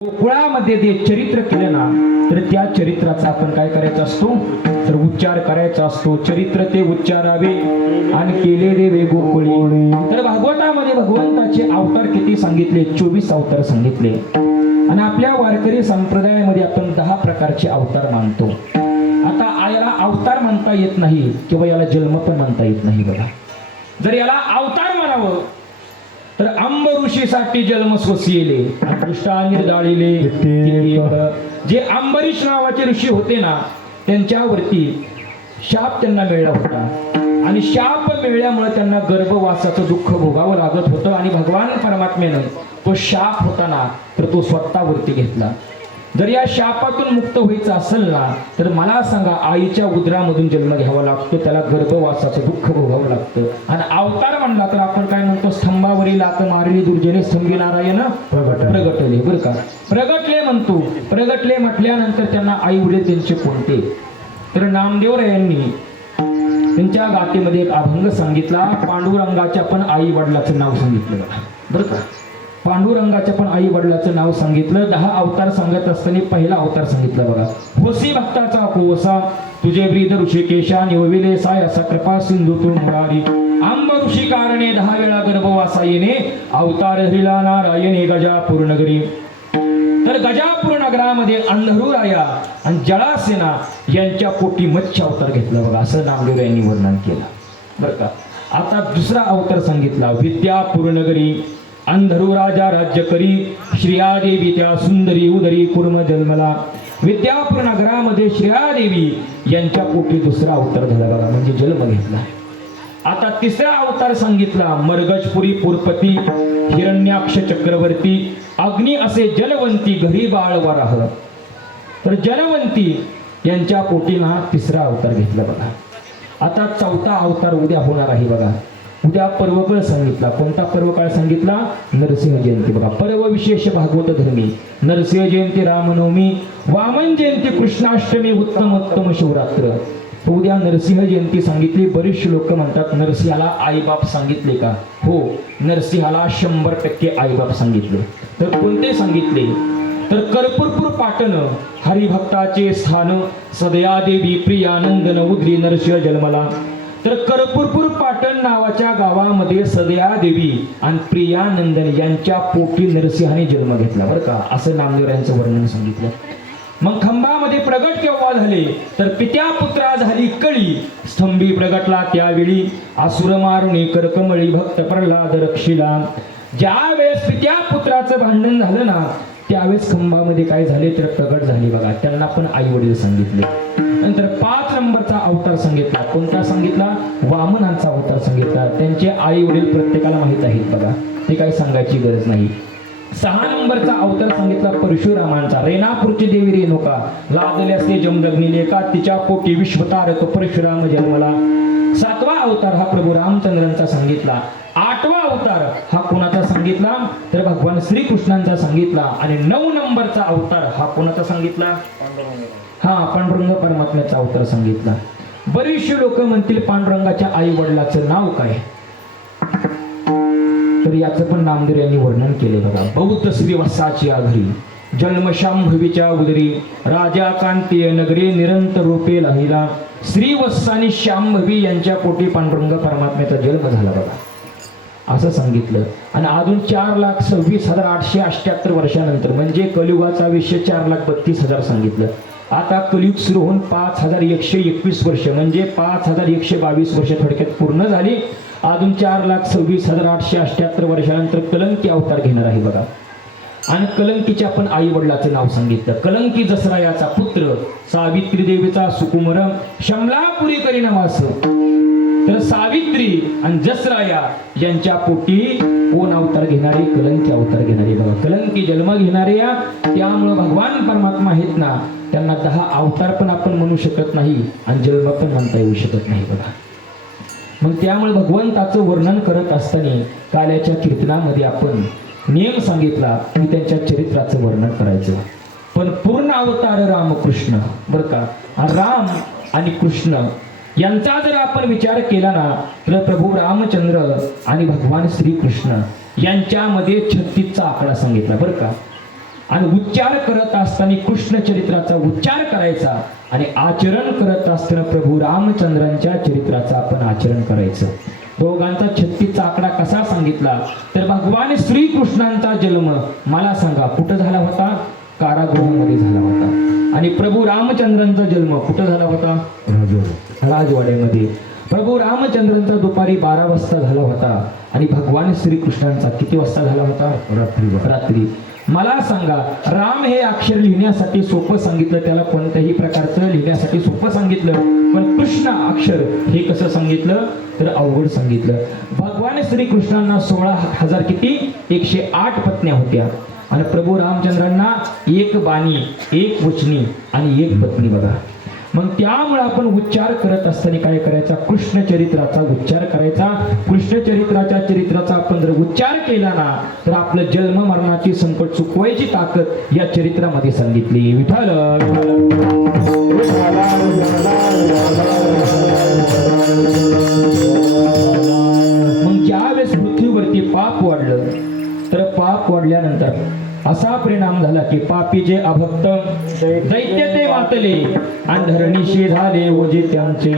गोकुळामध्ये जे चरित्र केलं ना तर त्या चरित्राचा आपण काय करायचं असतो तर उच्चार करायचा असतो. चरित्र ते उच्चारावे आणि केले देवे गोकुळी. तर भागवतामध्ये भगवंताचे अवतार किती सांगितले? 24 अवतार सांगितले. आणि आपल्या वारकरी संप्रदायामध्ये आपण 10 प्रकारचे अवतार मानतो. आता याला अवतार म्हणता येत नाही किंवा याला जन्म पण म्हणता येत नाही. बघा, जर याला अवतार म्हणावं तर अंब ऋषीसाठी जन्म सोसिले दृष्टा निर्दाळिले. जे अंबरीश नावाचे ऋषी होते ना त्यांच्यावरती शाप त्यांना मिळला होता आणि शाप मिळाल्यामुळे त्यांना गर्भवासाचं दुःख भोगावं लागत होतं आणि भगवान परमात्म्यानं तो शाप होता ना तर तो स्वतःवरती घेतला. जर या शापातून मुक्त व्हायचं असेल ना तर मला सांगा, आईच्या उदरामधून जन्म घ्यावा लागतो, त्याला गर्भवासाचं दुःख भोगावं लागतं. आणि अवतार म्हणला तर आपण काय म्हणतो, स्तंभावरील लात मारली दुर्जने स्तंभी नारायण प्रगटले. बरं का, प्रगटले म्हणतो. प्रगटले म्हटल्यानंतर त्यांना आई वडील त्यांचे कोणते? तर नामदेव यांनी त्यांच्या गाथेमध्ये एक अभंग सांगितला. पांडुरंगाच्या पण आई वडिलाचं नाव सांगितलं. बरं का, पांडुरंगाच्या पण आई वडिलाचं नाव सांगितलं. 10 अवतार सांगत असताना पहिला अवतार सांगितला. बघा, होसी भक्ताचा कोसा तुझे ब्रीद ऋषिकेशा निवविले साय असा कृपा सिंधू तू मुरारी. आंब ऋषी कारणे 10 वेळा गर्भवासा येणे अवतार हरिला नारायणे गजापूर नगरी. तर गजापूर नगरामध्ये अंधरूराया आणि जळासेना यांच्या पोटी मत्स्य अवतार घेतला. बघा, असं नामदेव यांनी वर्णन केलं. बरं का, आता दुसरा अवतार सांगितला. विद्यापूर नगरी अंधरू राजा राज्य करी श्रियादेवी त्या सुंदरी उदरी कुर्म जन्मला. विद्यापूर नगरामध्ये श्रियादेवी यांच्या पोटी दुसरा अवतार झाला. बघा, म्हणजे जन्म घेतला. आता तिसरा अवतार सांगितला. मर्गजपुरी पुरपती हिरण्याक्ष चक्रवर्ती अग्नी असे जलवंती घरी बाळ वराह. तर जलवंती यांच्या पोटीला तिसरा अवतार घेतला. बघा, आता चौथा अवतार उद्या होणार आहे. बघा, उद्या पर्वकाळ सांगितला. कोणता पर्वकाळ सांगितला? नरसिंह जयंती. बघा, पर्व विशेष भागवत धर्मी नरसिंह जयंती, रामनवमी, वामन जयंती, कृष्णाष्टमी, उत्तम शिवरात्र. उद्या नरसिंह जयंती सांगितली. बरेचसे लोक म्हणतात नरसिंहाला आईबाप सांगितले का? हो, नरसिंहाला 100% आईबाप सांगितले. तर कोणते सांगितले? तर कर्पूरपूर पाटण हरिभक्ताचे स्थान सदया देवी प्रियानंदन उद्री नरसिंह जन्मला. तर कर्पूरपूर पाटण नावाच्या गावामध्ये सदया देवी आणि प्रियानंदन यांच्या पोटी नरसिंहाने जन्म घेतला. बरं का, असं नामदेव यांचं वर्णन सांगितलं. मग खंबामध्ये प्रगट केव्हा झाले? तर पित्या पुत्रा झाली कळी स्तंभी प्रगटला त्यावेळी असुर मारुणी करकमळी भक्त प्रल्हाद रक्षिला. ज्या वेळेस पित्या पुत्राचं भांडण झालं ना त्यावेळेस खंबामध्ये काय झाले तर प्रगट झाली. बघा, त्यांना पण आई वडील सांगितले. नंतर 5 नंबरचा अवतार सांगितला. कोणता सांगितला? वामनांचा अवतार सांगितला. त्यांचे आई वडील प्रत्येकाला माहित आहेत. बघा, ते काही सांगायची गरज नाही. 6 नंबरचा अवतार सांगितला परशुरामांचा. रेणापूरची देवी रेणुका लादले असते जमदग्नीले का तिच्या पोटी विश्वतारक परशुराम जन्मला. 7वा अवतार हा प्रभू रामचंद्रांचा सांगितला. 8वा अवतार हा कोणाचा सांगितला? तर भगवान श्रीकृष्णांचा सांगितला. आणि 9 नंबरचा अवतार हा कोणाचा सांगितला? हा, पांडुरंग परमात्म्याचा अवतार सांगितला. बरीचशी लोक म्हणतील पांडुरंगाच्या आई वडिलाचं नाव काय? तर याचं पण नामदेव यांनी वर्णन केले. बघा, बौद्ध श्रीवत्साची आघरी जन्म शांभवीच्या उदरी राजा कांतीय नगरी निरंतर रूपे लाहिला. श्रीवत्सानी शांभवी यांच्या पोटी पांडुरंग परमात्म्याचा जन्म झाला. बघा, असं सांगितलं. आणि अजून 4,26,878 वर्षानंतर म्हणजे कलियुगाचा विषय 4,32,000 सांगितलं. आता कलियुग सुरू होऊन 5,121 वर्ष म्हणजे 5,122 वर्ष थोडक्यात पूर्ण झाली. अजून 4,26,878 वर्षानंतर कलंकी अवतार घेणार आहे. बघा, आणि कलंकीच्या पण आई वडिलाचं नाव सांगितलं. कलंकी जसरायाचा पुत्र सावित्री देवीचा सुकुमार शमलापुरी करी नवास. तर सावित्री आणि जसराया यांच्या पोटी कोण अवतार घेणारे? कलंकी अवतार घेणारे. बघा, कलंकी जन्म घेणारे. त्यामुळे भगवान परमात्मा आहेत ना त्यांना 10 अवतार पण आपण म्हणू शकत नाही आणि जन्म पण म्हणता येऊ शकत नाही. बघा, मग त्यामुळे भगवंताचं वर्णन करत असताना काल्याच्या कीर्तनामध्ये आपण नियम सांगितला की त्यांच्या चरित्राचं वर्णन करायचं. पण पूर्ण अवतार रामकृष्ण. बरं का, राम आणि कृष्ण यांचा जर आपण विचार केला ना तर प्रभू रामचंद्र आणि भगवान श्रीकृष्ण यांच्यामध्ये 36चा आकडा सांगितला. बरं का, आणि उच्चार करत असताना कृष्ण चरित्राचा उच्चार करायचा आणि आचरण करत असताना प्रभू रामचंद्रांच्या चरित्राचा आपण आचरण करायचं. दोघांचा 36चा आकडा कसा सांगितला तर भगवान श्रीकृष्णांचा जन्म मला सांगा कुठं झाला होता? कारागृहामध्ये झाला होता. आणि प्रभू रामचंद्रांचा जन्म कुठं झाला होता? राजवाड्यामध्ये. प्रभू रामचंद्रांचा दुपारी 12 वाजता झाला होता आणि भगवान श्रीकृष्णांचा किती वाजता झाला होता? रात्री. मला सांगा, राम हे अक्षर लिहिण्यासाठी सोपं सांगितलं, त्याला कोणत्याही प्रकारचं लिहिण्यासाठी सोपं सांगितलं, पण कृष्ण अक्षर हे कसं सांगितलं तर अवघड सांगितलं. भगवान श्रीकृष्णांना 16,000 किती 108 पत्न्या होत्या आणि प्रभू रामचंद्रांना एक बाणी, एक वचनी आणि एक पत्नी बघा. मग त्यामुळे आपण उच्चार करत असताना काय करायचा? कृष्ण चरित्राचा उच्चार करायचा. कृष्ण चरित्राचा आपण जर उच्चार केला ना तर आपलं जन्म मरणाची संकट चुकवायची ताकद या चरित्रामध्ये सांगितली. विठ्ठल मग ज्यावेळेस पृथ्वीवरती पाप वाढलं तर पाप वाढल्यानंतर असा परिणाम झाला की पापी जे अभक्त दैत्य ते मातले आणि धरणीशी झाले ओझे त्यांचे.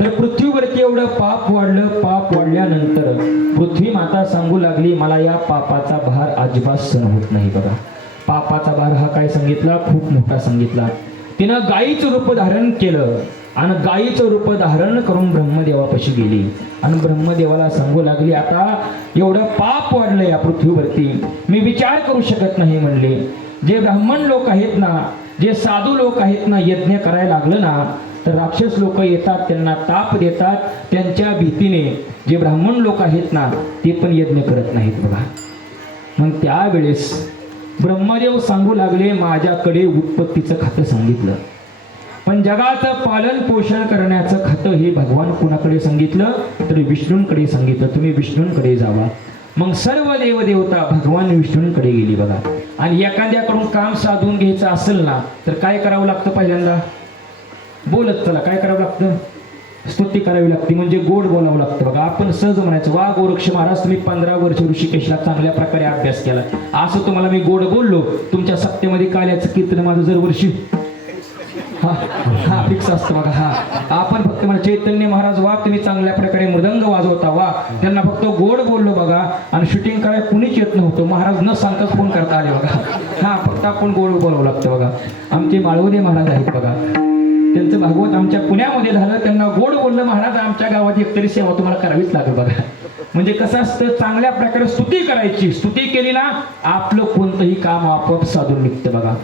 तर पृथ्वीवरती एवढं पाप वाढलं. पाप वाढल्यानंतर पृथ्वी माता सांगू लागली मला या पापाचा भार अजिबात सहन होत नाही. बघा, पापाचा भार हा काय सांगितला? खूप मोठा सांगितला. तिनं गायीचं रूप धारण केलं आणि गायीचं रूप धारण करून ब्रह्मदेवापाशी गेली आणि ब्रह्मदेवाला सांगू लागली आता एवढं पाप वाढलं या पृथ्वीवरती, मी विचार करू शकत नाही म्हणले. जे ब्राह्मण लोक आहेत ना, जे साधू लोक आहेत ना, यज्ञ करायला लागलं ना तर राक्षस लोक येतात, त्यांना ताप देतात. त्यांच्या भीतीने जे ब्राह्मण लोक आहेत ना ते पण यज्ञ करत नाहीत बघा. मग त्यावेळेस ब्रह्मदेव सांगू लागले माझ्याकडे उत्पत्तीचं खातं सांगितलं, पण जगाचं पालन पोषण करण्याचं खातं हे भगवान कुणाकडे सांगितलं तर विष्णूंकडे सांगितलं. तुम्ही विष्णूंकडे जावा. मग सर्व देवदेवता भगवान विष्णूंकडे गेली बघा. आणि एखाद्याकडून काम साधून घ्यायचं असेल ना तर काय करावं लागतं? पहिल्यांदा बोलत चला. काय करावं लागतं? स्तुती करावी लागते, म्हणजे गोड बोलावं लागतं बघा. आपण सहज म्हणायचं वा गोरक्ष महाराज तुम्ही 15 वर्ष ऋषिकेशला चांगल्या प्रकारे अभ्यास केला, असं तुम्हाला मी गोड बोललो. तुमच्या सत्तेमध्ये काल्याचं कीर्तन माझं जर वर्षी हा फिक्स असतं बघा. आपण फक्त मला चैतन्य महाराज वा तुम्ही चांगल्या प्रकारे मृदंग वाजवता वा, त्यांना फक्त गोड बोललो बघा. आणि शूटिंग करायला कुणीच येत नव्हतं, महाराज न सांगताच फोन करता आले बघा. फक्त आपण गोड बोलावं लागतं बघा. आमचे माळवदे महाराज आहेत बघा, त्यांचं भागवत आमच्या पुण्यामध्ये झालं, त्यांना गोड बोललं महाराज आमच्या गावात एकतरी सेवा तुम्हाला करावीच लागेल बघा. म्हणजे कसं असतं, चांगल्या प्रकारे स्तुती करायची. स्तुती केली ना आपलं कोणतंही काम आपोआप साधून निघतं बघा.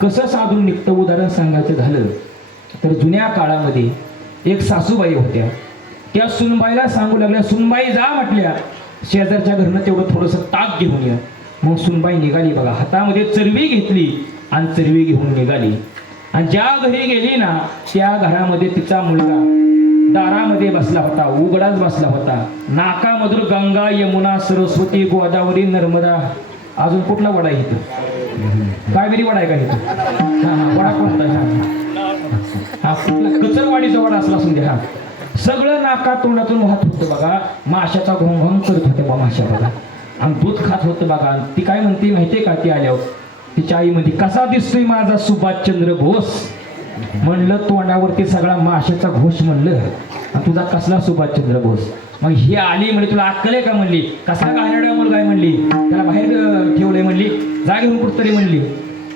कसं साधून निघतं उदाहरण सांगायचं झालं तर जुन्या काळामध्ये एक सासूबाई होत्या. त्या सुनबाईला सांगू लागल्या, सुनबाई जा म्हटल्या शेजारच्या घरनं तेवढं थोडंसं ताक घेऊन या. मग सुनबाई निघाली बघा, हातामध्ये चरवी घेतली आणि चरवी घेऊन निघाली. आणि ज्या घरी गेली ना त्या घरामध्ये तिचा मुलगा दारामध्ये बसला होता, उघडाच बसला होता. नाकामधून गंगा यमुना सरस्वती गोदावरी नर्मदा, अजून कुठला वडा येतो? कावेरी वडा आहे का इथं? वडा कोणता? हा कुठला कचरवाडीचा वडा असला असून द्या. सगळं नाका तोंडातून वाहत होतं बघा. माशाचा घोंघोंग करत होत्या माशा बघा. आणि दूध खात होतं बघा. ती काय म्हणते माहितीये का? ती आल्यावर तिच्या आई म्हणते कसा दिसतोय माझा सुभाषचंद्र बोस. म्हणलं तोंडावरती सगळा माशाचा घोष म्हणलं, आणि तुझा कसला सुभाषचंद्र बोस? मग ही आली म्हणजे तुला अक्कल आहे का म्हणली. कसा घाणेरडा मुलगा आहे म्हणली, त्याला बाहेर ठेवलंय म्हणली, जा घेऊन कुठतरी म्हणली.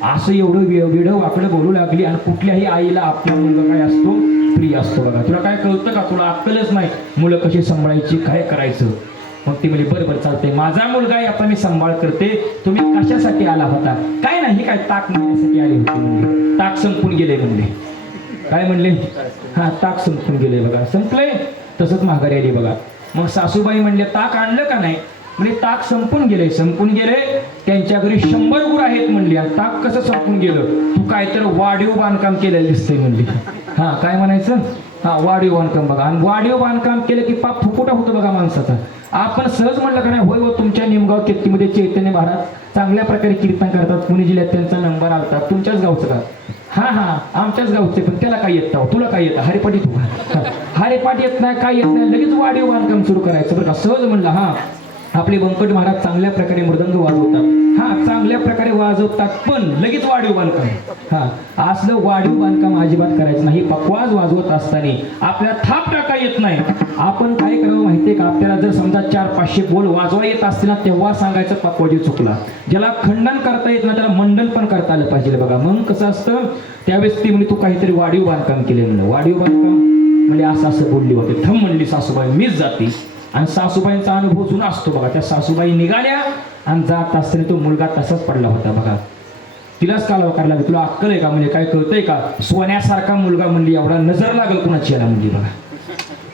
असं एवढं वेडं वाकडं बोलू लागली. आणि कुठल्याही आईला आपला मुलगा काय असतो? प्रिय असतो बघा. तुला काय कळतं का? तुला अक्कलच नाही मुलं कशी सांभाळायची, काय करायचं. मग ती म्हणजे बरं चालतंय, माझा मुलगा आहे आता मी सांभाळ करते. तुम्ही कशासाठी आला होता? काय नाही, काय ताक मिळण्यासाठी आले होते म्हणले. ताक संपून गेले म्हणले. काय म्हणले? ताक संपून गेले बघा. संपलंय तसंच माघारी आली बघा. मग सासूबाई म्हणले ताक आणलं का नाही? म्हणजे ताक संपून गेले. संपून गेले, त्यांच्या घरी 100 गुर आहेत म्हणली. ताक कसं संपून गेलं? तू काय तर वाढीव बांधकाम केलेलं दिसतंय म्हणली. काय म्हणायचं? वाढीव बांधकाम बघा. आणि वाढीव बांधकाम केलं की पाप फुकुटा होतं बघा माणसाचा. आपण सहज म्हणलं का नाही, होय हो तुमच्या निमगाव कीर्तीमध्ये चैतन्य महाराज चांगल्या प्रकारे कीर्तन करतात, पुणे जिल्ह्यात त्यांचा नंबर आलता. तुमच्याच गावचं का? आमच्याच गावचे. पण त्याला काय येतं? तुला काय येतं? हरिपाठी तू हरिपाठ येत नाही, काय येत नाही, लगेच वाढीव बांधकाम सुरू करायचं बरं का. सहज म्हणलं आपले व्यंकट महाराज चांगल्या प्रकारे मृदंग वाजवतात. हा, चांगल्या प्रकारे वाजवतात, पण लगेच वाढीव बांधकाम. हा, असलं वाढीव बांधकाम अजिबात करायचं नाही. पकवाज वाजवत असताना आपल्याला थाप टाका येत नाही. आपण काय करावं माहितीये का, आपल्याला जर समजा 400-500 बोल वाजवा येत असतील ना, तेव्हा सांगायचं पकवाजी चुकला. ज्याला खंडन करता येत ना, त्याला मंडन पण करता आलं पाहिजे बघा. मग कसं असतं, त्यावेळेस ती म्हणजे तू काहीतरी वाढीव बांधकाम केले म्हणलं. वाढीव बांधकाम म्हणजे असं असं बोलली होती. थम म्हणली सासूबाई, मीच जाते. आणि सासूबाईंचा अनुभव जुना असतो बघा. त्या सासूबाई निघाल्या आणि जात असताना तो मुलगा तसाच पडला होता बघा. तिलाच कालवा करायला, तुला अक्कल आहे का, म्हणजे काय कळतंय का, सोन्यासारखा मुलगा म्हणली, एवढा नजर लागल कुणाची याला म्हणजे बघा.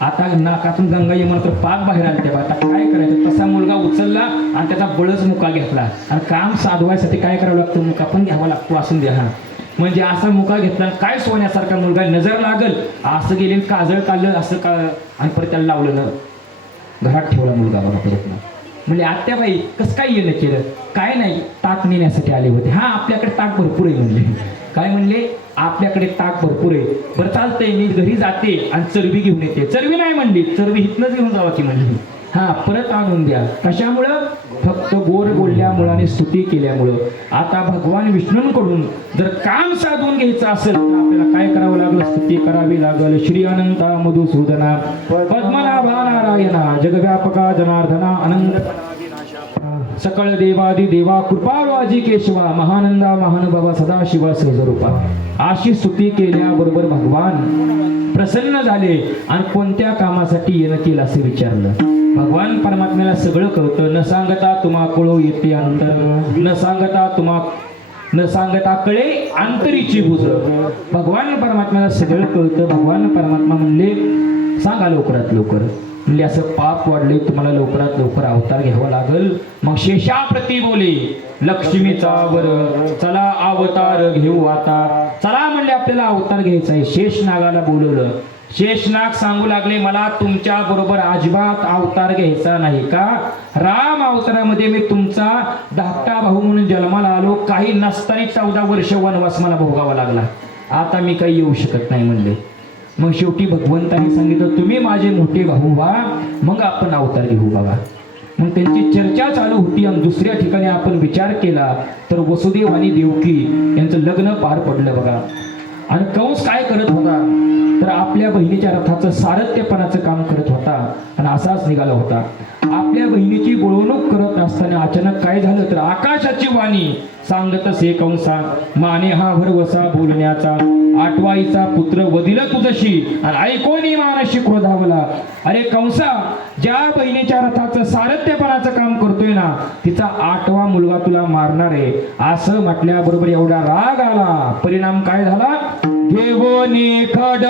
आता नाकातून गंगा यमुना तर पाक बाहेर आले तेव्हा. आता काय करायचं, तसा मुलगा उचलला आणि त्याचा बळच मुका घेतला. आणि काम साधवायसाठी काय करावं लागतं, मुका पण घ्यावा लागतो. असून द्या. हा, म्हणजे असा मुका घेतला, काय सोन्यासारखा मुलगा, नजर लागल असं गेले, काजळ काढलं असं का, आणि परत त्याला लावलं ना, घरात ठेवला मुलगा बघा परत ना. म्हणजे आत्याबाई कसं काय येणं केलं, काय नाही, ताक नेण्यासाठी आले होते. हा, आपल्याकडे ताक भरपूर आहे म्हणले. काय म्हणले, आपल्याकडे ताक भरपूर आहे. बरं चालतंय, मी घरी जाते आणि चरबी घेऊन येते. चरबी नाही म्हणली, चरबी इथनंच घेऊन जावा की म्हणली. हा, परत आणून द्या. कशामुळं, फक्त गोड बोलल्यामुळं आणि स्तुती केल्यामुळं. आता भगवान विष्णूंकडून जर काम साधून घ्यायचं असेल तर आपल्याला काय करावं लागलं, स्तुती करावी लागल. श्री अनंता मधुसूदना पद्मनाभा नारायणा जगव्यापका जनार्दना अनंत सकळ देवादी देवा कृपाळवाजी केशवा महानंदा महानुभावा सदाशिवा सहजरूपा. अशी स्तुती केल्याबरोबर भगवान प्रसन्न झाले आणि कोणत्या कामासाठी येणं केलं असे विचारलं. भगवान परमात्म्याला सगळं कळतं. न सांगता तुम्हा कळो येते अंतर, न सांगता कळे अंतरीची बुज. भगवान परमात्म्याला सगळं कळतं. भगवान परमात्मा म्हणले, सांगा लवकरात लवकर. म्हणजे असं पाप वाढले, तुम्हाला लवकरात लवकर अवतार घ्यावा लागल. मग शेषाप्रती बोले, लक्ष्मीचा वर चला अवतार घेऊ आता. चला म्हणले, आपल्याला अवतार घ्यायचा आहे. शेषनागाला बोलवलं. शेषनाग सांगू लागले, मला तुमच्या बरोबर अजिबात अवतार घ्यायचा नाही का. राम अवतारामध्ये मी तुमचा धाकटा भाऊ म्हणून जन्माला आलो. काही नसताना 14 वर्ष वनवास मला भोगावा लागला. आता मी काही येऊ शकत नाही म्हणले. मग शेवटी भगवंताने सांगितलं, तुम्ही माझे मोठे भाऊ व्हा, मग आपण अवतार घेऊ बघा. मग त्यांची चर्चा चालू होती आणि दुसऱ्या ठिकाणी आपण विचार केला तर वसुदेव आणि देवकी यांचं लग्न पार पडलं बघा. आणि कंस काय करत होता, तर आपल्या बहिणीच्या रथाचं सारथ्यपणाचं काम करत होता. आणि असाच निघाला होता. आपल्या बहिणीची बोलवणूक करत असताना अचानक काय झालं, तर आकाशाची वाणी सांगत असे, कंसा माने हा भरवसा बोलण्याचा, आठवाईचा पुत्र वदिल तुझशी आणि ऐकोनी मानशी क्रोधावला. अरे कंसा, ज्या बहिणीच्या रथाचं सारथ्यपणाचं काम करतोय ना, तिचा 8वा मुलगा तुला मारणार आहे. असं म्हटल्याबरोबर एवढा राग आला. परिणाम काय झाला, घेवोनी खड्ग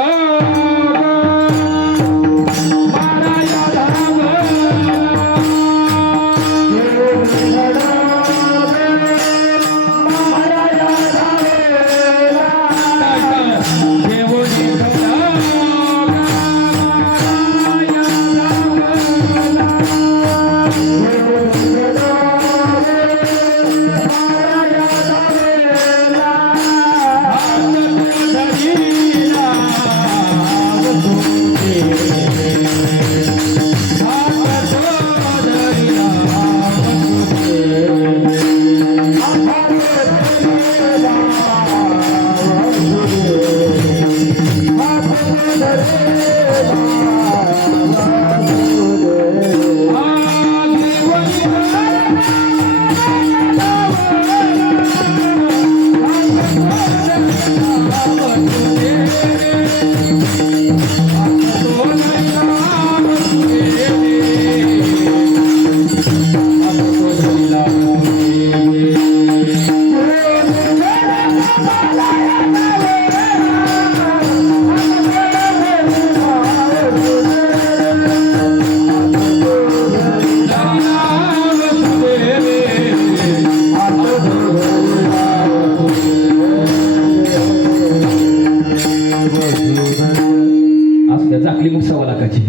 झाकली मग 1.25 लाखाची.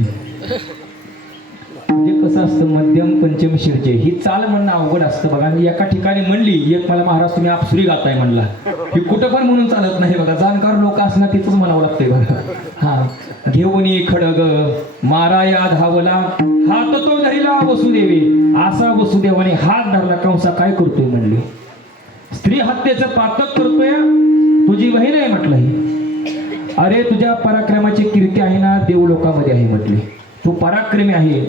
म्हणजे कसं असतं, मध्यम पंचम शिरचे ही चाल म्हणणं अवघड असतं बघा. मी एका ठिकाणी म्हणली, एक मला महाराज तुम्ही आपसुरी गाताय म्हणला, ही कुठं पण म्हणून चालत नाही बघा. जाणकार लोक असणार तिथंच म्हणावं लागतंय बघा. हा, घेऊन खडग माराया धावला हात तो धरिला वसुदेवी, असा वसुदेवाने हात धरला. कंसा काय करतोय म्हणले, स्त्री हत्येचं पातक करतोय, तुझी बहीण आहे म्हटलं ही. अरे तुझ्या पराक्रमाची कीर्ती आहे ना देव लोकांमध्ये आहे म्हटले, तू पराक्रमी आहे,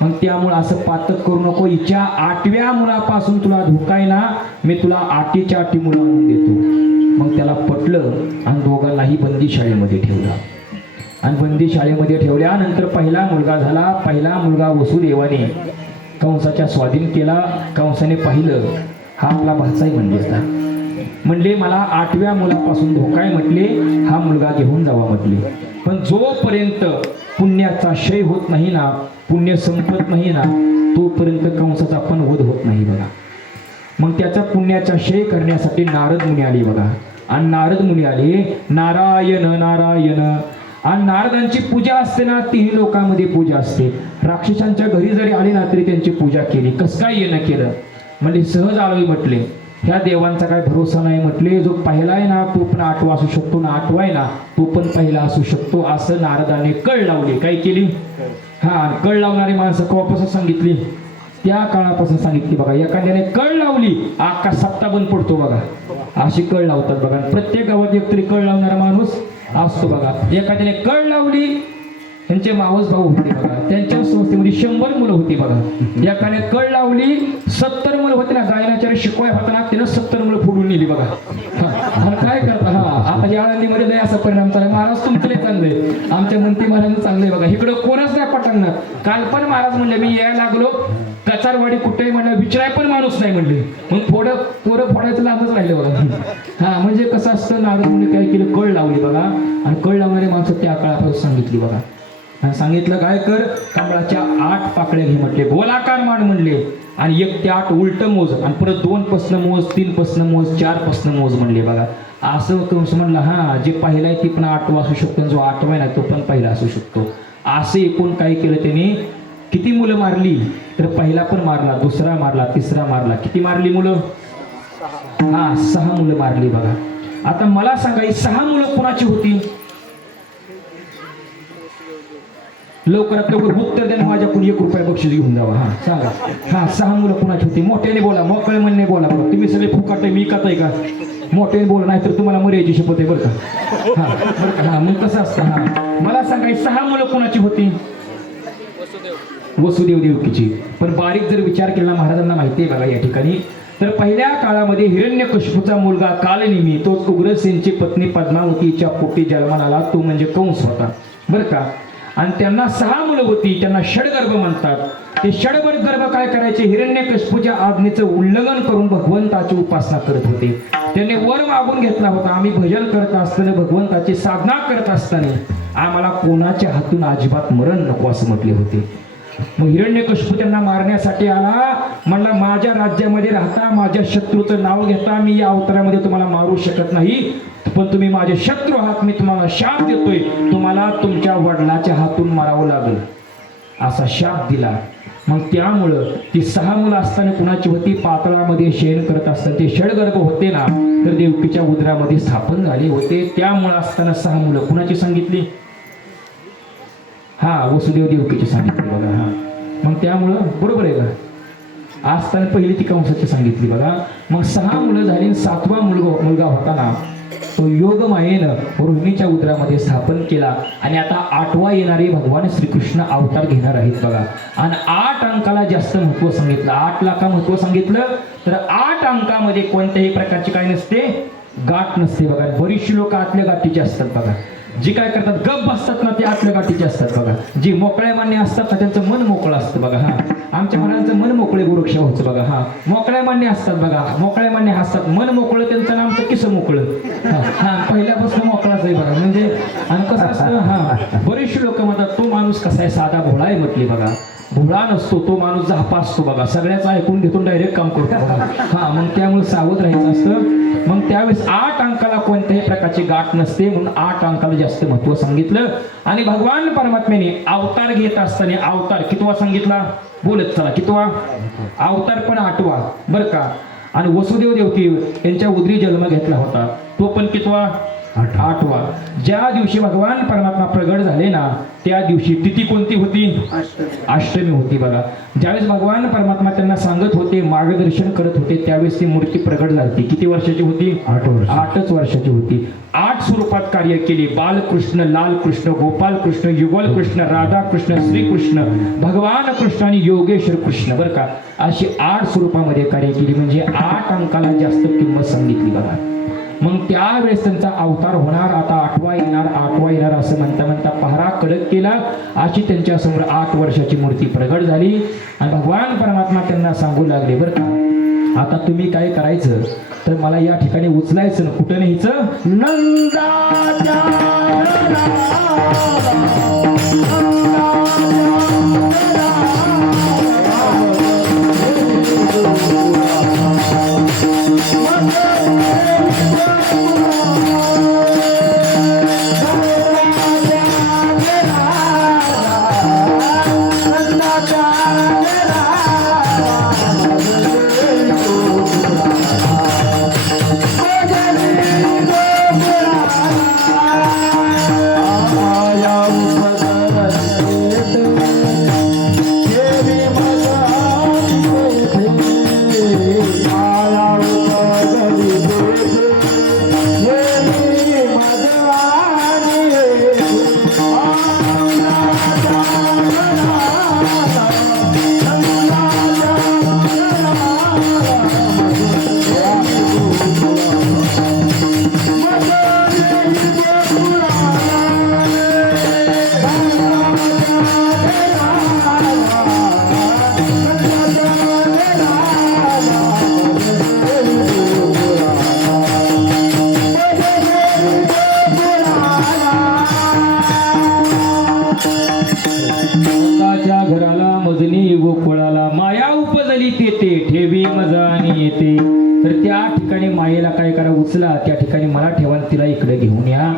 मग त्यामुळे असं पातक करू नको. हिच्या 8व्या मुलापासून तुला धोका आहे ना, मी तुला 8च्या 8 मुलं आणून देतो. मग त्याला पटलं आणि दोघांनाही बंदी शाळेमध्ये ठेवलं. आणि बंदी शाळेमध्ये ठेवल्यानंतर पहिला मुलगा झाला. पहिला मुलगा वसुदेवाने कंसाच्या स्वाधीन केला. कंसाने पाहिलं हा आपला भाचा आहे म्हणले मला 8व्या मुलापासून धोका आहे म्हटले, हा मुलगा घेऊन जावा म्हटले. पण जोपर्यंत पुण्याचा क्षय होत नाही ना, पुण्य संपत नाही ना, तोपर्यंत कंसाचा पण वध होत नाही बघा. मग त्याचा पुण्याचा क्षय करण्यासाठी नारद मुनी आले बघा. आणि नारद मुनी आले, नारायण नारायण. आणि नारदांची पूजा असते ना, तीही लोकांमध्ये पूजा असते. राक्षसांच्या घरी जरी आले ना तरी त्यांची पूजा केली. कसं काय येणं केलं म्हणजे सहज आलोय म्हटले. ह्या देवांचा काय भरोसा नाही म्हटले, जो पहिला आहे ना तो पण 8वा असू शकतो ना, 8वा आहे ना तो पण पहिला असू शकतो. असं नारदाने कळ लावली. काय केली, हा कळ लावणारी माणसं केव्हापासून सांगितली, त्या काळापासून सांगितली बघा. एखाद्याने कळ लावली आकाश सप्ता बंद पडतो बघा, अशी कळ लावतात बघा. प्रत्येक गावात एकतरी कळ लावणारा माणूस असतो बघा. एखाद्याने कळ लावली, त्यांचे मावस भाऊ होते बघा, त्यांच्या संस्थेमध्ये 100 मुलं होती बघा. एकाने कळ लावली 70 मुलं होते ना, गायनाचार्य शिकवाय होताना त्यानं 70 मुलं फोडून नेली बघा. काय करता, आता या आळंदीमध्ये लय असा परिणाम चालला. महाराज तुमचं लय चांगलंय, आमच्या मंत्री महाराजांचं चांगलंय बघा. इकडं कोणच नाही पटणार. काल पण महाराज म्हणले मी यायला लागलो, कचारवाडी कुठे म्हणलं विचाराय पण माणूस नाही म्हणले. मग पोरं फोडायचं लांबच राहिले बघा. म्हणजे कसं असतं, नारद मुनी काय केलं, कळ लावली बघा. आणि कळ लावणारी माणसं त्या काळापासून सांगितली बघा. सांगितलं काय कर, कमळाच्या 8 पाकळ्या घे म्हटले, गोलाकार मांड म्हणले. आणि 1 ते 8 उलट मोज, आणि परत 2 पासन मोज, 3 पासन मोज, 4 पासन मोज म्हणले बघा. असं कंस म्हणलं, हा जे पहिला आहे ती पण 8वा असू शकतो, जो 8वा आहे ना तो पण पहिला असू शकतो. असे एकूण काय केलं त्यांनी, किती मुलं मारली तर पहिला पण मारला, दुसरा मारला, तिसरा मारला. किती मारली मुलं, 6 मुलं मारली बघा. आता मला सांगा ही 6 मुलं कोणाची होती, लवकरात लवकर उत्तर द्या. माझ्याकडून 1 रुपया बक्षीस घेऊन जावा. सांगा 6 मुलं कोणाची होती. मोठ्याने बोला, मोकळे म्हणणे बोला बघा. तुम्ही सगळे फुकाट आहे, मी कथाय का, मोठ्याने बोला, नाही तर तुम्हाला मर्यादेची शपथ आहे बरं का. बरं का, मग कसं असतं. मला सांगा ही 6 मुलं कोणाची होती, वसुदेव देवकीची. पण बारीक जर विचार केला, महाराजांना माहिती आहे बघा या ठिकाणी, तर पहिल्या काळामध्ये हिरण्यकशिपूचा मुलगा कालनेमी, तोच उग्रसेनची पत्नी पद्मावतीच्या पोटी जन्माला आला, तो म्हणजे कंस होता बरं का. आणि त्यांना 6 मुलं होती, त्यांना षडगर्भ म्हणतात. ते षडगर्भ काय करायचे, हिरण्यकशिपूच्या आज्ञेचं उल्लंघन करून भगवंताची उपासना करत होते. त्यांनी वर मागून घेतला होता, आम्ही भजन करत असताना, भगवंताची साधना करत असताना आम्हाला कोणाच्या हातून अजिबात मरण नको असं म्हटले होते. मग हिरण्यकशिपू त्यांना मारण्यासाठी आला. म्हणला माझ्या राज्यामध्ये राहता, माझ्या शत्रूचं नाव घेता, मी या अवतारामध्ये तुम्हाला मारू शकत नाही, पण तुम्ही माझे शत्रू आहात, मी तुम्हाला शाप देतोय, तुम्हाला तुमच्या वडिलाच्या हातून मारावं लागेल असा शाप दिला. मग त्यामुळं ती 6 मुलं असताना कुणाची होती, पाताळामध्ये शयन करत असताना ते षडगर्भ होते ना, तर देवकीच्या उदरामध्ये स्थापन झाले होते. त्यामुळे असताना 6 मुलं कुणाची सांगितली, वसुदेव देवकीची सांगितली बघा. मग त्यामुळं बरोबर आहे का, असताना पहिली ती कंसाची सांगितली बघा. मग 6 मुलं झाली, 7वा मुलगा होता ना, तो योगमायेनं रोहिणीच्या उदरामध्ये स्थापन केला. आणि आता 8वा येणारे भगवान श्रीकृष्ण अवतार घेणार आहेत बघा. आणि 8 अंकाला जास्त महत्व सांगितलं. 8 ला का महत्व सांगितलं, तर 8 अंकामध्ये कोणत्याही प्रकारची काय नसते, गाठ नसते बघा. बरीचशी लोक आतल्या गाठीचे असतात बघा. जी काय करतात गप्प बसतात ना, ते आतल्या गाठीचे असतात बघा. जी मोकळ्या मान्य असतात ना, त्यांचं मन मोकळं असतं बघा. आमच्या महाराजांचं मन मोकळे गोरक्ष व्हायचं बघा. मोकळ्या मान्य असतात बघा, मोकळ्या मान्य असतात, मन मोकळं, त्यांचं नामचं किस मोकळं. पहिल्यापासून मोकळाच आहे बघा. म्हणजे आणि कसं असतं, बरेचसे लोक म्हणतात तो माणूस कसा आहे, साधा भोळा आहे म्हटली बघा. भोळा नसतो तो माणूस, झापा असतो बघा. सगळ्याच ऐकून घेतो, डायरेक्ट काम करतो बघा. मग त्यामुळे सावध राहायचं असतं. मग त्यावेळेस 8 अंकाला कोणत्याही प्रकारची गाठ नसते, म्हणून 8 अंकाला जास्त महत्व सांगितलं. आणि भगवान परमात्म्याने अवतार घेत असताना अवतार कितवा सांगितला, बोलत चला कितवा अवतार, पण 8वा बरं का. आणि वसुदेव देवकी यांच्या उदरी जन्म घेतला होता, तो पण कितवा 8वा. ज्या दिवशी भगवान परमात्मा प्रगट झाले ना त्या दिवशी तिथी कोणती होती? अष्टमी होती बघा. ज्यावेळेस भगवान परमात्मा त्यांना सांगत होते, मार्गदर्शन करत होते, त्यावेळेस ती मूर्ती प्रगट झाली. किती वर्षाची होती? 8च वर्षाची होती. 8 स्वरूपात कार्य केले. बालकृष्ण, लालकृष्ण, गोपालकृष्ण, युगलकृष्ण, राधाकृष्ण, श्रीकृष्ण, भगवान कृष्ण आणि योगेश्वर कृष्ण बरं का, अशी 8 स्वरूपामध्ये कार्य केली. म्हणजे 8 अंकाला जास्त किंमत सांगितली बघा. मग त्यावेळेस त्यांचा अवतार होणार. आता 8वा येणार असं म्हणता म्हणता पहारा कडक केला. अशी त्यांच्या समोर 8 वर्षाची मूर्ती प्रगट झाली. आणि भगवान परमात्मा त्यांना सांगू लागले बरं का, आता तुम्ही काय करायचं तर मला या ठिकाणी उचलायचं, कुठं न्यायचं? नंदाच्या गोकुळाला माया उपजली तेथे ठेवी मजा आणि येते. तर त्या ठिकाणी मायेला काय करा, उचला, त्या ठिकाणी मला ठेवा, तिला इकडे घेऊन या.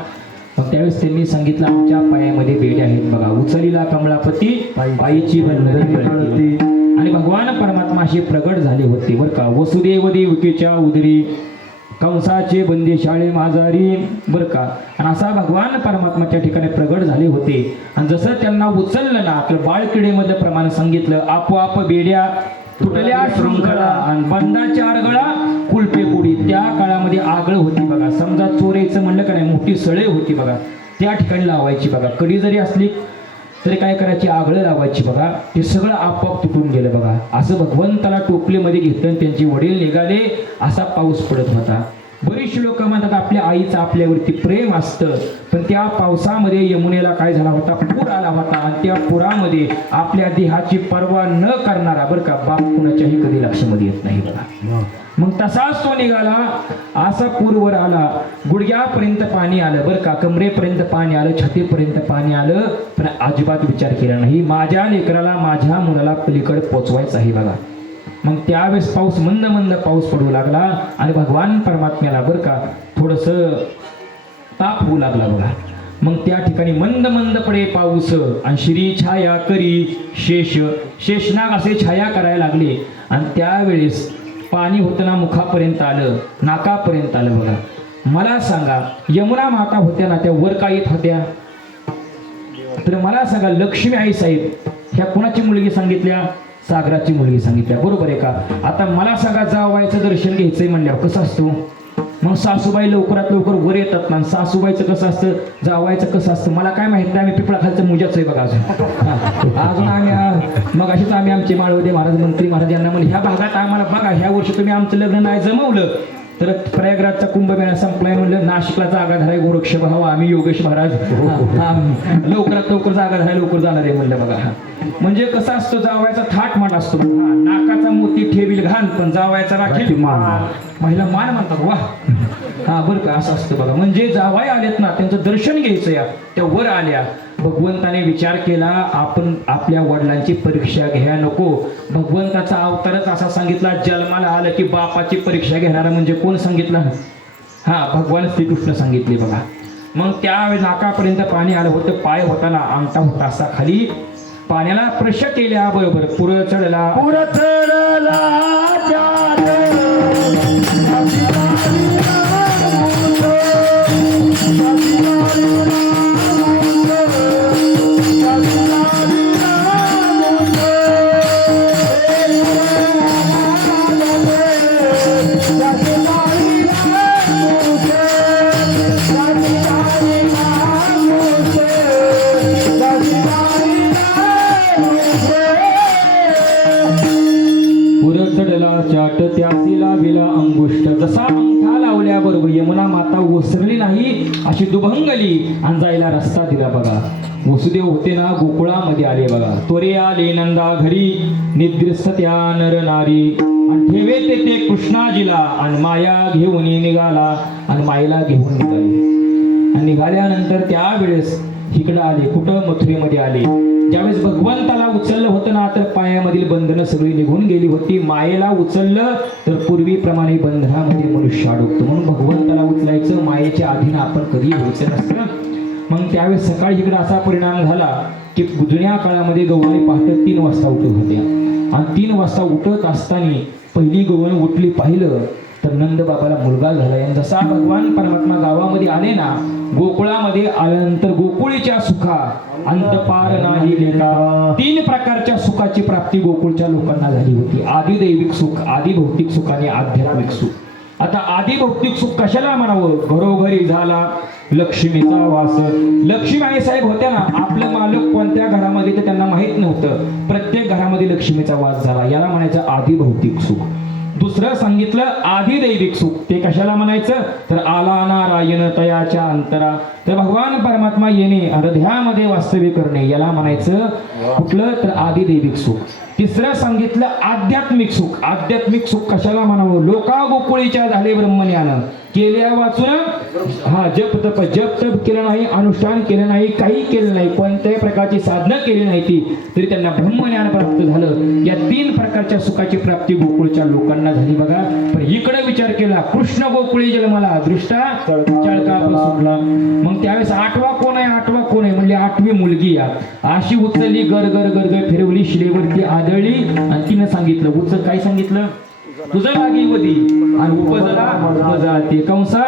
मग त्यावेळेस त्यांनी सांगितलं आमच्या पायामध्ये बेड्या आहेत बघा. उचलीला कमळापती पायीची बंधनी कळती. आणि भगवान परमात्मा असे प्रगट झाले होते बरं का. वसुदेव देवकीच्या उदरी कंसाचे बंदी शाळे माझारी बरं का. आणि असा भगवान परमात्मा त्या ठिकाणी प्रगट झाले होते. आणि जसं त्यांना उचललं ना तर बाळकिडेमध्ये प्रमाण सांगितलं, आपोआप बेड्या तुटल्या शृंखला आणि बंदाच्या आडगळा कुलपे पुढी. त्या काळामध्ये आगळ होती बघा. समजा चोरायचं म्हणलं का नाही, मोठी सळे होती बघा, त्या ठिकाणी लावायची बघा. कडी जरी असली तरी काय करायची, आगळं लावायची बघा. ते सगळं आपोआप तुटून गेलं बघा. असं भगवंताला टोपलीमध्ये घेतलं आणि त्यांचे वडील निघाले. असा पाऊस पडत होता. बरीचशी लोक म्हणतात आपल्या आईचं आपल्यावरती प्रेम असतं, पण त्या पावसामध्ये यमुनेला काय झाला होता, पूर आला होता. आणि त्या पुरामध्ये आपल्या देहाची पर्वा न करणारा बरं का बाप कुणाच्याही कधी लक्षामध्ये येत नाही बघा. मग तसाच तो निघाला. असा पूरवर आला, गुडघ्यापर्यंत पाणी आलं बरं का, कमरेपर्यंत पाणी आलं, छातीपर्यंत पाणी आलं, पण अजिबात विचार केला नाही, माझ्या लेकराला माझ्या मुलाला पलीकडे पोचवायचं आहे बघा. मग त्यावेळेस पाऊस मंद मंद पाऊस पडू लागला. आणि भगवान परमात्म्याला बरं का थोडंसं ताप होऊ लागला बघा. मग त्या ठिकाणी मंद मंद पडे पाऊस आणि श्री छाया करी शेषनाग असे छाया करायला लागले. आणि त्यावेळेस पाणी होतं ना मुखापर्यंत आलं, नाकापर्यंत आलं बघा. मला सांगा यमुना माता होत्या ना त्या वर काय येत होत्या? तर मला सांगा लक्ष्मी आई साहेब ह्या कुणाची मुलगी सांगितल्या? सागराची मुलगी सांगितल्या, बरोबर आहे का? आता मला सांगा जावायचं दर्शन घ्यायचंय म्हणल्यावर कसं असतो? मग सासूबाई लवकरात लवकर वर येतात ना. सासूबाईचं कसं असतं, जावायचं कसं असतं मला काय माहित नाही. आम्ही पिपळाखालचं मुजाच आहे बघा अजून आम्ही मग अशीच आम्ही आमचे माळवदे महाराज मंत्री महाराज यांना म्हणून ह्या भागात आम्हाला बघा ह्या वर्षी तुम्ही आमचं लग्न नाही जमवलं तर प्रयागराजचा कुंभमेळा संपलाय म्हणलं, नाशिकला जागा धराय गोरक्ष भावा आम्ही योगेश महाराज लवकरात लवकर जागा धराय लवकर जाणार आहे म्हणलं बघा. म्हणजे कसं असतो जावायचा थाट मान असतो. नाकाचा मोती ठेवील घाण पण जावायचा राखील महिला मान म्हणतात वा. हा बरं का असं असतं बघा. म्हणजे जावाई आलेत ना त्यांचं दर्शन घ्यायचं या, त्या वर आल्या. भगवंताने विचार केला आपण आपल्या वडिलांची परीक्षा घ्या नको. भगवंताचा अवतारच असा सांगितला, जन्माला आलं की बापाची परीक्षा घेणारा म्हणजे कोण सांगितलं? हा भगवान श्रीकृष्ण सांगितले बघा. मग त्यावेळी नाकापर्यंत पाणी आलं होतं, पाय होता ना अंगठा होता असा खाली पाण्याला स्पर्श केल्याबरोबर पुढं चढला गेल्याबरोबर यमुना माता ओसरली नाही अशी दुभंगली आणि जायला रस्ता दिला बघा. वसुदेव होते ना गोकुळामध्ये आले बघा. त्वरे आले नंदा घरी निद्रिस्त त्या नर नारी आणि ठेवे ते कृष्णाजीला आणि माया घेऊन निघाला आणि मायेला घेऊन निघाले. आणि निघाल्यानंतर त्यावेळेस इकडं आले. कुठं? मथुरेमध्ये आले. ज्यावेळेस भगवंताला उचललं होतं ना तर पायामधील बंधनं सगळी निघून गेली होती. मायेला उचललं तर पूर्वीप्रमाणे बंधनामध्ये मनुष्य अडकतो. म्हणून भगवंताला उचलायचं, मायेच्या अधीन आपण कधी व्हायचं नसतं. मग त्यावेळेस सकाळी इकडे असा परिणाम झाला की जुन्या काळामध्ये गवळणी पहाटे 3 वाजता उठत होत्या. आणि 3 वाजता उठत असताना पहिली गवळण उठली, पाहिलं तर नंद बाबाला मुलगा झाला. आणि जसा भगवान परमात्मा गावामध्ये आले ना, गोकुळामध्ये आल्यानंतर गोकुळीच्या सुखा अंतपार नाही लेखा 3 प्रकारच्या सुखाची प्राप्ती गोकुळच्या लोकांना झाली होती. आदी दैविक सुख, आदी भौतिक सुख आणि आध्यात्मिक सुख. आता आदी भौतिक सुख कशाला म्हणावं? घरोघरी झाला लक्ष्मीचा वास. लक्ष्मीबाई साहेब होत्या ना, आपलं मालक कोणत्या घरामध्ये ते त्यांना माहित नव्हतं. प्रत्येक घरामध्ये लक्ष्मीचा वास झाला. याला म्हणायचं आदी भौतिक सुख. दुसरं सांगितलं आधी दैविक सुख. ते कशाला म्हणायचं? तर आला नारायण तयाच्या अंतरा. तर भगवान परमात्मा येणे, हृदयामध्ये वास्तव्य करणे, याला म्हणायचं कुठलं? तर आधी दैविक सुख. तिसरं सांगितलं आध्यात्मिक सुख. आध्यात्मिक सुख कशाला म्हणावं? लोका गोकुळीच्या झाले ब्रह्मज्ञान केल्या वाचून जप तप केलं नाही, अनुष्ठान केलं नाही, काही केलं नाही, कोणत्याही प्रकारची साधना केली नाही ती तरी त्यांना ब्रह्मज्ञान प्राप्त झालं. या 3 प्रकारच्या सुखाची प्राप्ती गोकुळच्या लोकांना झाली बघा. पण इकडे विचार केला, कृष्ण गोकुळी जन्माला दृष्टा चळका. मग त्यावेळेस 8वा कोण आहे? 8वा कोण आहे म्हणजे 8वी मुलगी या. अशी उचलली, गर गर गर गर फिरवली, शिलेवरती आदळली आणि तिनं सांगितलं, उचल काय सांगितलं? तुझं लागी आणि उपजला ते कंसा.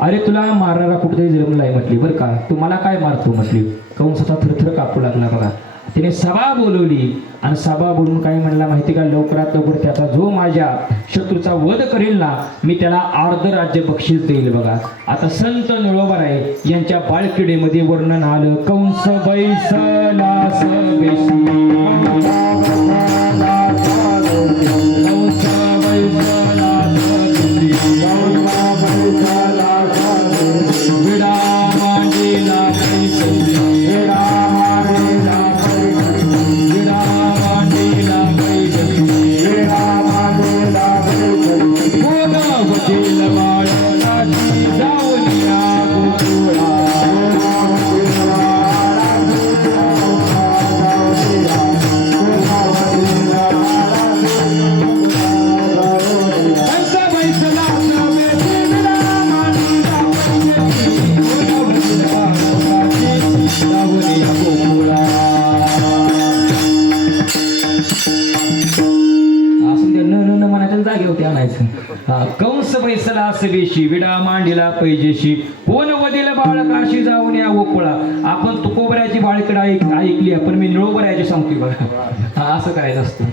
अरे तुला मारणारा कुठेतरी जन्मलाय म्हटली बरं का, तुम्हाला काय मारतो म्हटली. कंसाचा थरथर कापू लागला बघा. तिने सभा बोलवली आणि सभा बोलून काय म्हणला माहिती का? लवकरात लवकर त्याचा जो माझ्या शत्रूचा वध करेल ना, मी त्याला अर्ध राज्य बक्षीस देईल बघा. आता संत निळोबर आहे यांच्या बाळकिडेमध्ये वर्णन आलं. कंस बैसला सवेशी, कंस बैसला असवेशी, विडा मांडीला पैजेशी, कोण वदील बाळकाशी जाऊन या गोकुळा. आपण तुकोबऱ्याची बाळकडे ऐकली, आपण मी निळोबऱ्याची सांगतोय बघा. असं करायचं असतं.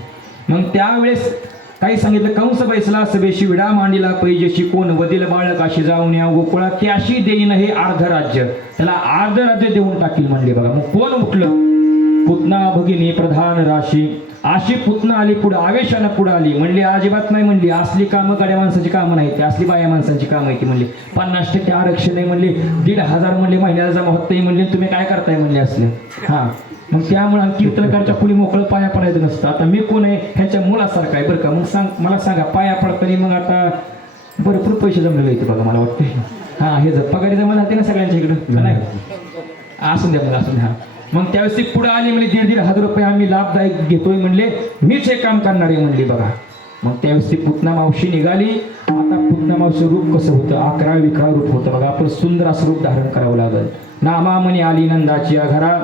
मग त्यावेळेस काही सांगितलं, कंस बैसला असवेशी, विडा मांडीला पैजेशी, कोण वदील बाळकाशी जाऊन या गोकुळा, त्याशी देईन हे अर्ध राज्य. त्याला अर्ध राज्य देऊन टाकील म्हणले बघा. मग कोण उठलं? पुतना भगिनी प्रधान राशी. अशी पुतना आली पुढे, आवेशानं पुढे आली. म्हणली अजिबात नाही म्हणली, असली कामं गाड्या माणसाची कामं नाही ती, असली बाया माणसाची कामं आहे ती. म्हणली 50% आरक्षण आहे म्हणली, 1,500 म्हणले महिन्याला जमा होत नाही म्हणले, तुम्ही काय करताय म्हणले असले. मग त्यामुळे कीर्तनकारच्या कुणी मोकळं पाया पडायचं नसतं. आता मी कोण आहे? ह्याच्या मुलासारखं आहे बरं का. मग मला सांगा, पाया पडताना मग आता भरपूर पैसे जमलेले येते बघा मला वाटते. हे जर पगारी जमा जाते ना सगळ्यांच्या इकडं, नाही असून द्या मग, असून द्या. मग त्यावेळेस ती पुढे आली म्हणजे 1,500 रुपये आम्ही लाभदायक घेतोय म्हणले, मीच हे काम करणार आहे म्हणली बघा. मग त्यावेळेस ती पुतना मावशी निघाली. आता पुतना मावशी रूप कसं होतं? 11 रूप होतं बघा. आपण सुंदर असं रूप धारण करावं लागल. नामामणी आली नंदाची घरा,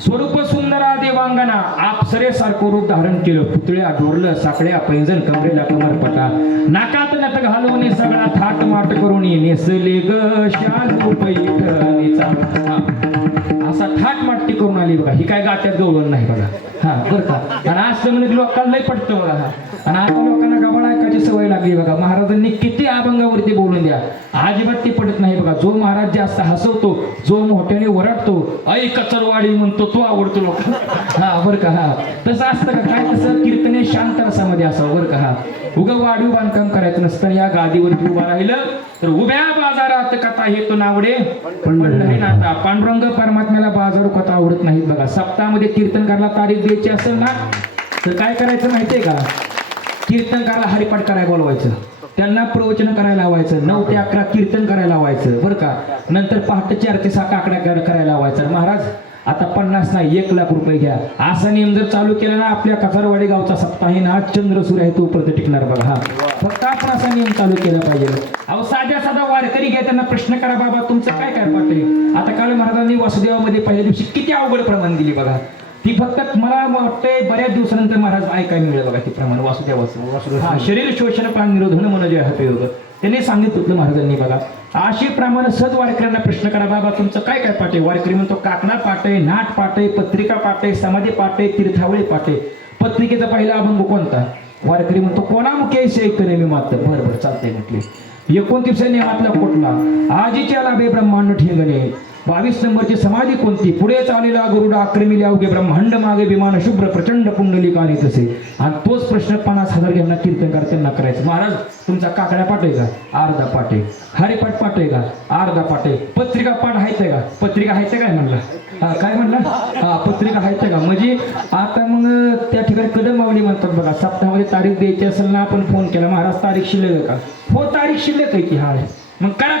स्वरूप सुंदरा देवांगना, अप्सरेसारखं रूप धारण केलं. पुतळ्या डोरलं, साकड्या पैंजण, कमरेला कमरपटा, नाकात नथ घालून सगळा थाट माट करून नेसले ग शालू पैठणीचा. असा थाट माटती करून आली बघा. ही काय गात्यात गवळण नाही बघा. हा बरं का. आणि आज म्हणजे लोकांना लय पडतं बघा. हा आणि आता लोकांना गबाळ ऐकायची सवय लागली बघा. महाराजांनी किती अभंगावरती बोलून द्या, अजिबात ती पडत नाही बघा. जो महाराज जास्त हसवतो, जो मोठ्याने ओरडतो, ऐ कचरवाडी म्हणतो, तो आवडतो लोकांना. हा बरं का. हा तसं असतं का काय? तसं कीर्तने शांत रसामध्ये असावं बरं का. हा उगा वाढीव बांधकाम करायचं नसतं. या गादीवरती उभा राहिलं तर उभ्या बाजारात कथा हेतू नावडे पण नाही नाता. पांडुरंग परमात्म्याला बाजारू कथा आवडत नाहीत बघा. सप्ताहामध्ये कीर्तनकारला तारीख द्यायची असेल ना तर काय करायचं माहितीये का? कीर्तनकारला हरिपाठ करायला बोलवायचं, त्यांना प्रवचन करायला लावायचं, 9 ते 11 कीर्तन करायला लावायचं बरं का. नंतर पहाटे 4 ते 6 काकड्या करायला लावायचं. महाराज आता 50 नाही 1 लाख रुपये घ्या, असा नियम जर चालू केला ना आपल्या कचरवाडी गावचा सप्ताह ना चंद्रसूर्य आहे तो परत टिकणार बघा. हा फक्त आपण असा नियम चालू केला पाहिजे. अहो साधा वारकरी घ्या, त्यांना प्रश्न करा, बाबा तुमचं काय काय पाठ आहे. आता काल महाराजांनी वासुदेवामध्ये पहिल्या दिवशी किती अवघड प्रमाण दिली बघा. ती फक्त मला वाटतंय बऱ्याच दिवसानंतर महाराज ऐकायला मिळेल बघा. ती प्रमाण वासुदेवाचं हा शरीर शोषण प्राण निरोधन मन जे उपयोग त्यांनी सांगितलं होतं महाराजांनी बघा. अशी प्रमाणे सहज वारकऱ्यांना प्रश्न करा, बाबा तुमचं काय काय पाठ आहे. वारकरी म्हणतो काकणा पाठ आहे, नाट पाठ आहे, पत्रिका पाठ आहे, समाधी पाठ आहे, तीर्थावळी पाठ आहे. पत्रिकेचा पहिला अभंग कोणता? वारकरी म्हणतो कोणामुखे ऐकणे मी मात्र. बरं चालतंय म्हटले. 29 नियमातला कुठला? आजीच्या लाभे ब्रह्मांड ठेंगणे. 22 नंबरची समाधी कोणती? पुढे चालेला गरुडा आक्रमिले अवघे ब्रह्मांड मागे विमान शुभ्र प्रचंड पुंडलिकाने तसे. आणि तोच प्रश्न 50,000 घ्यांना कीर्तनकार त्यांना करायचं. महाराज तुमचा काकड्या पाठ आहे का? अर्धा पाठ आहे. हरिपाठ पाठ आहे का? अर्धा पाठ आहे. पत्रिका पाठ आहे का? पत्रिका आहे काय म्हणला? हा काय म्हणला? हा पत्रिका आहे का? म्हणजे आता मग त्या ठिकाणी कदम मावली म्हणतात बघा. सप्ताहामध्ये तारीख द्यायची असेल ना, आपण फोन केला, महाराज तारीख शिल्लक आहे का? हो तारीख शिल्लक आहे की. हा मग करा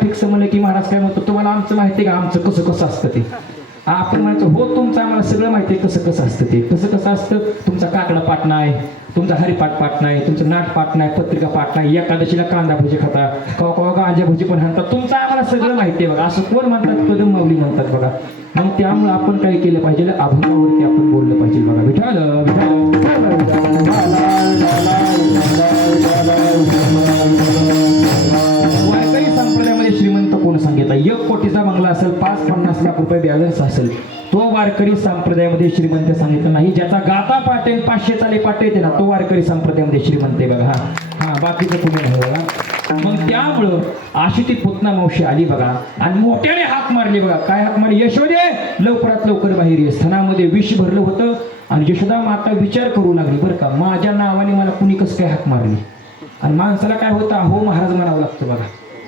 फिक्स म्हणलं की महाराज काय म्हणतो, तुम्हाला आमचं माहिती आहे का आमचं कसं असतं ते. आपण म्हणायचं हो तुमचं आम्हाला सगळं माहिती आहे कसं असतं ते. कसं असतं? तुमचा काकडा पाठ नाही, तुमचा हरिपाठ पाठ नाही, तुमचं नाट पाठ नाही, पत्रिका पाठ नाही, एकादशीला कांदा भजी खाता, कवा गांजा भजी पण म्हणतात. तुमचं आम्हाला सगळं माहिती आहे बघा. असं कोण म्हणतात? कदम माऊली म्हणतात बघा. मग त्यामुळे आपण काय केलं पाहिजे? अभंगावरती आपण बोललं पाहिजे बघा. वारकरी संप्रदायामध्ये श्रीमंत कोण सांगितलं? 1 कोटीचा बंगला असेल, 5-50 लाख रुपये बॅलन्स असेल, तो वारकरी संप्रदायामध्ये श्रीमंत सांगितलं नाही. ज्याचा गाता पाठ आहे 500 चाले पाठ येते ना, तो वारकरी संप्रदायामध्ये श्रीमंत आहे बघा. हा बाकीचं तुम्ही नाही बघा. मग त्यामुळं अशी ती पुतना मावशी आली बघा आणि मोठ्याने हाक मारली बघा. काय हाक मारली? यशोदे लवकरात लवकर बाहेर ये. स्तनामध्ये विष भरलं होतं आणि यशोदा माता विचार करू लागली बरं का, माझ्या नावाने मला कुणी कसं काय हाक मारली. आणि माणसाला काय होतं, हो महाराज म्हणावं लागतं बघा.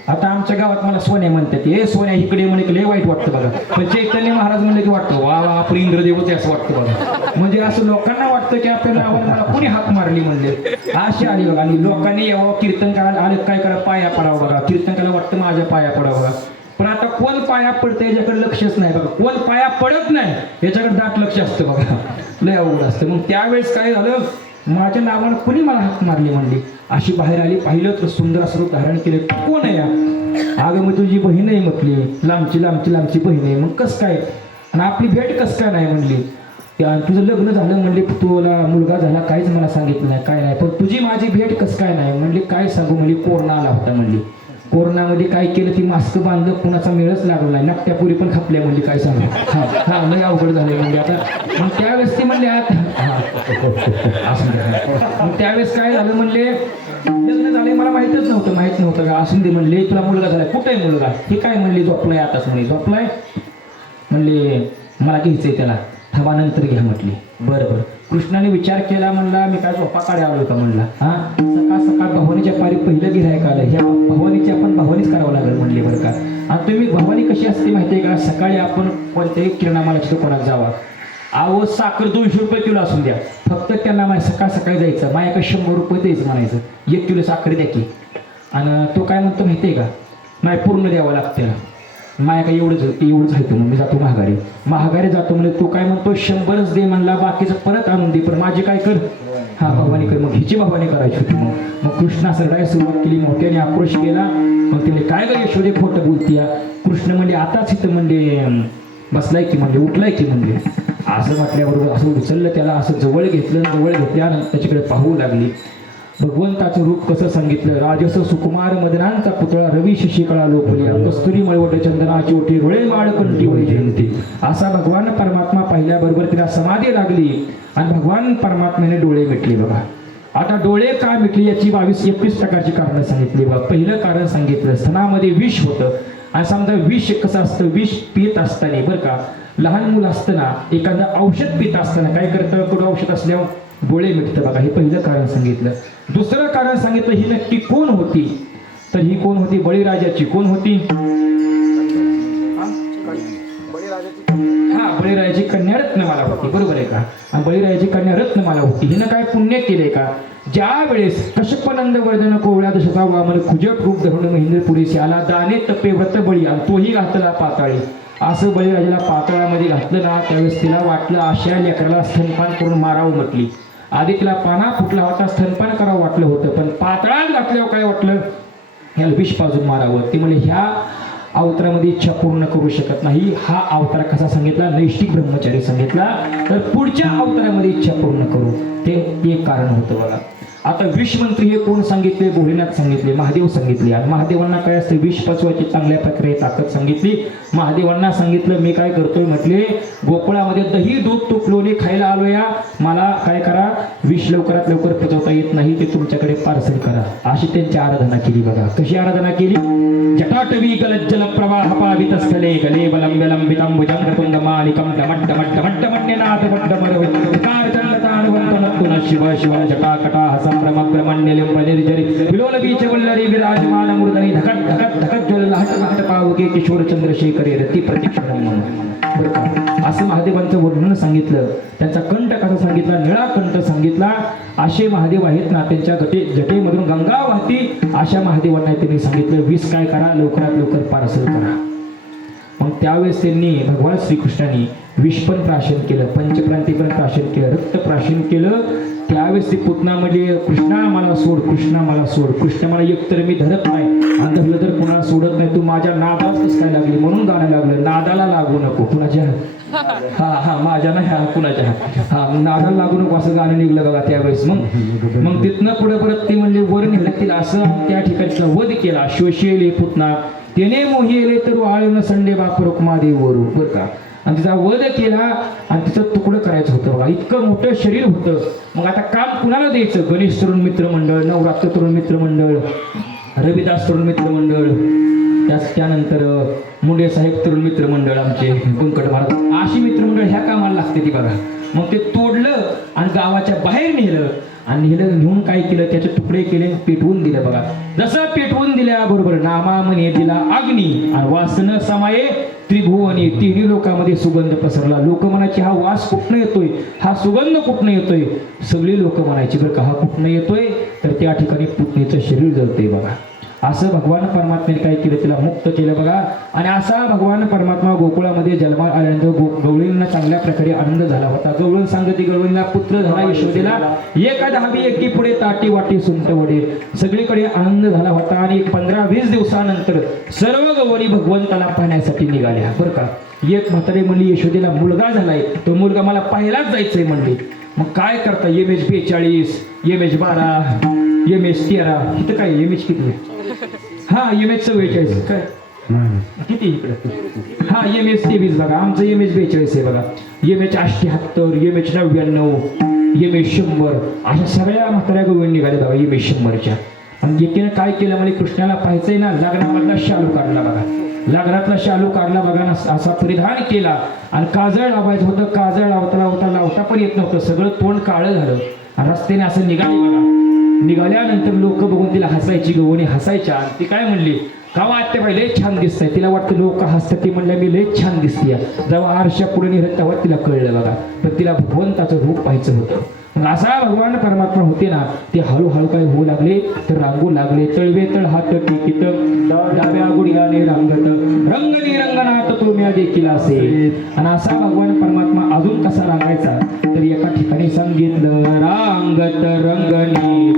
आता आमच्या गावात मला सोन्या म्हणतात, हे सोन्या इकडे म्हणे की लय वाईट वाटतं बघा. पण चैतन्य महाराज म्हणलं की वाटतं वा आपण इंद्रदेवच असं वाटतं बघा. म्हणजे असं लोकांना वाटतं की आपल्या नावाने मला कुणी हाक मारली म्हणले. अशी आली बघा. आणि लोकांनी यावं कीर्तन करायला आले, काय करा पाया पडावं बघा. कीर्तनकाला वाटतं माझ्या पाया पडावं बघा. पण आता कोण पाया पडतं याच्याकडे लक्षच नाही बघा. कोण पाया पडत नाही याच्याकडे दाट लक्ष असतं बघा. लय अवघड असतं. मग त्यावेळेस काय झालं, माझ्या नावानं कुणी मला हाक मारली म्हणली. अशी बाहेर आली, पाहिलं तर सुंदर असं रूप धारण केलं. तू कोण आहे या? अगं मग तुझी बहीण आहे म्हटली. लांबची बहीण आहे. मग कस काय? आणि आपली भेट कस काय नाही म्हणली. तुझं लग्न झालं म्हणले, तुला मुलगा झाला, काहीच मला सांगितलं नाही, काय नाही. पण तुझी माझी भेट कस काय नाही म्हणली. काय सांगू म्हणली, कोरोना आला होता म्हणली. कोरोनामध्ये काय केलं, ती मास्क बांधलं, कुणाचा मेळच लागला नाही, नकट्या पुरी पण खपल्या म्हणली. काय सांगू हा लय अवघड झालंय म्हणजे आता. मग त्यावेळेस ती म्हणले मग त्यावेळेस काय झालं म्हणले, लग्न झालंय मला माहित नव्हतं का. असून दे म्हणले, तुला मुलगा झालाय, कुठे आहे मुलगा? हे काय म्हणले, झोपलाय आताच म्हणे. झोपलाय म्हणले, मला घ्यायचंय त्याला, थवा नंतर घ्या म्हटली. बरं कृष्णाने विचार केला, म्हणला मी काय झोपा काढे आलो होता म्हणला. हा सकाळ भवानीच्या पारी पहिलं गिऱ्हाईक आलं, ह्या भवानीची आपण भवानीच करावं लागेल म्हणले बरं का. आणि तुम्ही भवानी कशी असते माहिती आहे का? सकाळी आपण कोणत्याही किराणामालाच्या दुकानात जावा, अहो साखर 200 रुपये किलो असून द्या, फक्त त्यांना मला सकाळी जायचं, माझ्याकडे 100 रुपये द्यायचं म्हणायचं, 1 किलो साखर द्या की. आणि तो काय म्हणतो माहिती आहे का, नाही पूर्ण द्यावं लागतं माझ्याकडे एवढंच आहे. तो मी जातो महागारी जातो म्हणजे. तो काय म्हणतो 100च दे म्हणला, बाकीचं परत आणून दे, पण माझी काय कर, हा भवानी कर. मग हिची भवानी करायची होती. मग कृष्णा सरडाय सुरुवात केली, मोठ्याने आक्रोश केला. मग तिने काय ग यशोदे खोटं बोलतीया. कृष्ण म्हणजे आताच इथं म्हणजे बसलाय की म्हणजे उठलाय की म्हणजे. असं म्हटल्याबरोबर असं उचललं त्याला, असं जवळ घेतल्यानंतर त्याच्याकडे पाहू लागली. भगवंताचं रूप कसं सांगितलं. राजस सुकुमार मदनांचा पुतळा रवी शशिकळा लोकलिया कस्तुरी मळवट चंदनाची ओटी रोळे माळ कंठी वळी जयंती. असा भगवान परमात्मा पाहिल्याबरोबर तिला समाधी लागली आणि भगवान परमात्म्याने डोळे मिटले बघा. आता डोळे का मिटली याची 22-21 प्रकारची कारणं सांगितली बघा. पहिलं कारण सांगितलं, स्तनामध्ये विष होतं आणि समजा विष कसं असतं, विष पित असताना बरं का, लहान मुलं असताना एखादं औषध पित असताना काय करतं, कडू औषध असल्यावर डोळे मिटतं बघा. हे पहिलं कारण सांगितलं. दुसरं कारण सांगितलं, ही नक्की कोण होती, तर ही कोण होती, बळीराजाची. कोण होती, हा बळीराजाची कन्या रत्नमाला होती, बरोबर आहे का. आणि बळीराजाची कन्या रत्नमाला होती. हिनं काय पुण्य केले का, ज्या वेळेस कश्यपनंद वर्धन कोवळ्या दशका वामन खुजट रूप धरून महेंद्र पुरीशी आला, दाने तपे व्रत बळी आणि तोही घातला पाताळी. असं बळीराजाला पाताळामध्ये घातलं ना, त्यावेळेस तिला वाटलं अशा लेकराला स्तनपान करून मारावं म्हटली. आधी तिला पाना फुटला होता, स्तनपान करावं वाटलं होतं, पण पाताळात घातल्यावर काय वाटलं, ह्याला विष पाजून मारावं. ती म्हणजे ह्या अवतारामध्ये इच्छा पूर्ण करू शकत नाही. हा अवतार कसा सांगितला, नैष्टिक ब्रह्मचारी सांगितला, तर पुढच्या अवतारामध्ये इच्छा पूर्ण करू, ते एक कारण होतं बघा. आता विषमंत्री हे कोण सांगितले, भोलेनाथ सांगितले, महादेव सांगितले. आणि महादेवांना काय असते, विष पचवायची चांगल्या प्रकारे ताकद सांगितली. महादेवांना सांगितलं, मी काय करतोय म्हटले, गोकुळामध्ये दही दूध तूप लोणी खायला आलो या, मला काय करा, विष लवकरात लवकर पचवता येत नाही, ते तुमच्याकडे पार्सल करा. अशी त्यांची आराधना केली बघा. कशी आराधना केली, जटाटवी गलज्जल प्रवाह पावित स्थले गले बलंब लंबितं भुजंगतुंग मालिकं डमट डमट डमट मन्यनाथ वट्टमरविकार चंडतानुवंतनत्तुन शिव शिव जटाकटाह संभ्रम ब्रह्मण्यलिंब निर्जरी विलोल बीच वल्लरी विराजमान मूर्धनी धकट धकट धकट ज्वल लहट लहट पावके किशोर चंद्रशेखरे रती प्रतीक्षण म्हणून. असं महादेवांचं वर्णन सांगितलं. त्यांचा कंठ कसा सांगितला, निळा कंठ सांगितला. असे महादेव आहेत ना, त्यांच्या जटेमधून गंगा वाहती, अशा महादेवांना त्यांनी सांगितलं, विष काय करा, लवकरात लवकर पार्सल करा. मग त्यावेळेस त्यांनी भगवान श्रीकृष्णांनी विष पण प्राशन केलं, पंचप्रांती पण प्राशन केलं, रक्त प्राशन केलं. त्यावेळेस ती पुतना म्हणजे, कृष्णा मला सोड, कृष्णा मला सोड, कृष्ण मला एकतर मी धरत नाही आणि धरलं तर कुणाला सोडत नाही, तू माझ्या नादालाच कसं काय लागली, म्हणून गाणं लागलं, नादाला लागू नको कुणाच्या, हा हा माझ्या नाही, हा कुणाच्या, हा नादाला लागू नको असं गाणं निघलं बघा त्यावेळेस. मग तिथनं पुढे परत ते म्हणजे वर नेलं तिला, असं त्या ठिकाणी वध केला. शोषेले पुतना त्याने मोहिले तर आळून संडे बाप रुक्मादेव वरू, बरं का. आणि तिचा वध केला आणि तिचं तुकडं करायचं होतं बघा. इतकं मोठं शरीर होतं. मग आता काम कुणाला द्यायचं, गणेश तरुण मित्र मंडळ, नवरात्र तरुण मित्र मंडळ, रविदास तरुण मित्र मंडळ, त्यानंतर मुंडे साहेब तरुण मित्र मंडळ, आमचे कुंकट महाराज, अशी मित्रमंडळ ह्या कामाला लागते ती बघा. मग ते तोडलं आणि गावाच्या बाहेर नेलं आणि नेऊन काय केलं, त्याचे तुकडे केले, पेटवून दिलं बघा. जसं पेटवून दिल्याबरोबर नामा म्हणे दिला अग्नी आणि वासन समाये त्रिभुवनी, तिन्ही लोकांमध्ये सुगंध पसरला. लोक म्हणायचे, हा वास कुठनं येतोय, हा सुगंध कुठनं येतोय, सगळी लोक म्हणायची बरं का, हा कुठनं येतोय, तर त्या ठिकाणी पुतणीचं शरीर जळतंय बघा. असं भगवान परमात्म्याने काय केलं, तिला मुक्त केलं बघा. आणि असा भगवान परमात्मा गोकुळामध्ये जन्माला आल्यानंतर गवळींना चांगल्या प्रकारे आनंद झाला होता. गवळण सांगते, गवळींना पुत्र झाला यशोदेला, एका दहावी एकी पुढे ताटी वाटी सुंट वडे, सगळीकडे आनंद झाला होता. आणि 15-20 दिवसानंतर सर्व गवळी भगवंताला पाहण्यासाठी निघाल्या बरं का. एक म्हातारे म्हणली, यशोदेला मुलगा झालाय, तो मुलगा मला पाहायलाच जायचंय म्हणली. मग काय करता, MH42, MH12, MH13, इथं काय MH किती, हा MH44 काय किती इकडे, हा MH23 बघा, आमचं MH42 आहे बघा. MH78, MH99, MH100, अशा सगळ्या म्हाताऱ्या गवळी निघाल्या बघा MH100च्या. आणि एकीनं काय केलं, म्हणजे कृष्णाला पाहायचंय ना, लग्नामधला शालू काढला बघा, लग्नातला शालू काढला बघा ना, असा परिधान केला. आणि काजळ लावायचं होतं, काजळ लावता पण येत नव्हतं, सगळं तोंड काळं झालं. आणि रस्त्याने असं निघाली बघा. निघाल्यानंतर लोक बघून तिला हसायची, गवळी हसायच्या. आणि ती काय म्हणली, का वाटते बाई लय छान दिसतंय. तिला वाटतं लोक हसतात, ती म्हणल्या मी लय छान दिसते. जेव्हा आरशा पुढे निघत तेव्हा तिला कळलं बघा, तर तिला भगवंताचं रूप पाहायचं होतं. मग असा भगवान परमात्मा होते ना, ते हळूहळू काय होऊ लागले, तर रांगू लागले. तळवे तळ हात टिकित डाव्या गुडियाने रांगत, रंगनी रंगनाथ तुम्ही देखील असे. आणि असा भगवान परमात्मा अजून कसा रांगायचा, तर एका ठिकाणी सांगितलं, रांगत रंगनी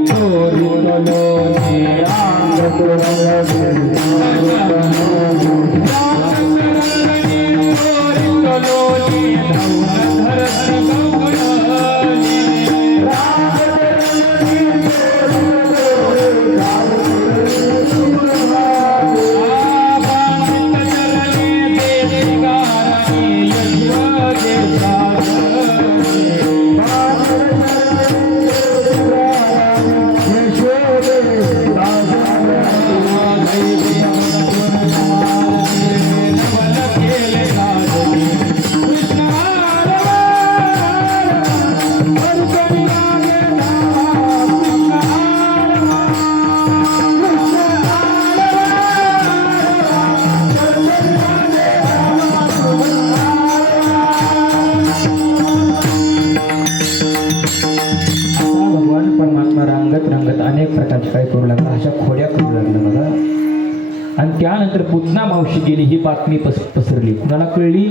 त्यानंतर पुतना मावशी गेली ही बातमी पसरली. कुणाला कळली?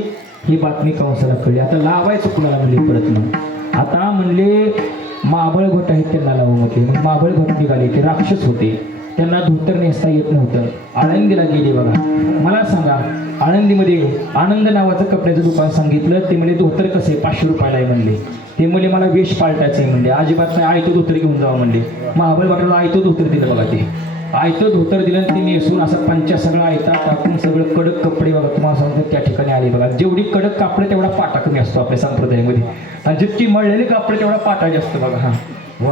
ही बातमी कंसाला कळली. आता लावायचं कुणाला म्हणले परत मग. आता म्हणले माबळ भट आहेत त्यांना लावू म्हटले. मग माबळ भट निघाले. ते राक्षस होते, त्यांना धोतर नेसता येत नव्हतं. आळंदीला गेले. बघा मला सांगा, आळंदीमध्ये आनंद नावाचं कपड्याचं दुकान सांगितलं. ते म्हणले धोतर कसे 500 रुपयाला आहे म्हणले. ते म्हणले मला वेश पालटायचं आहे म्हणले. अजिबात नाही, आयतं धोतर घेऊन जावं म्हणले. महाबळ भटाला आयतं धोतर दिलं. बघा ते आयतं धोतर दिलं, ते नेसून असं पंचा सगळं आयता टाकून सगळं कडक कपडे बघा तुम्हाला सांगतो त्या ठिकाणी आले. बघा जेवढी कडक कापडे तेवढा पाटा कमी असतो आपल्या संप्रदायामध्ये, आणि जितकी मळलेली कापडे तेवढा पाटा जास्त. बघा हा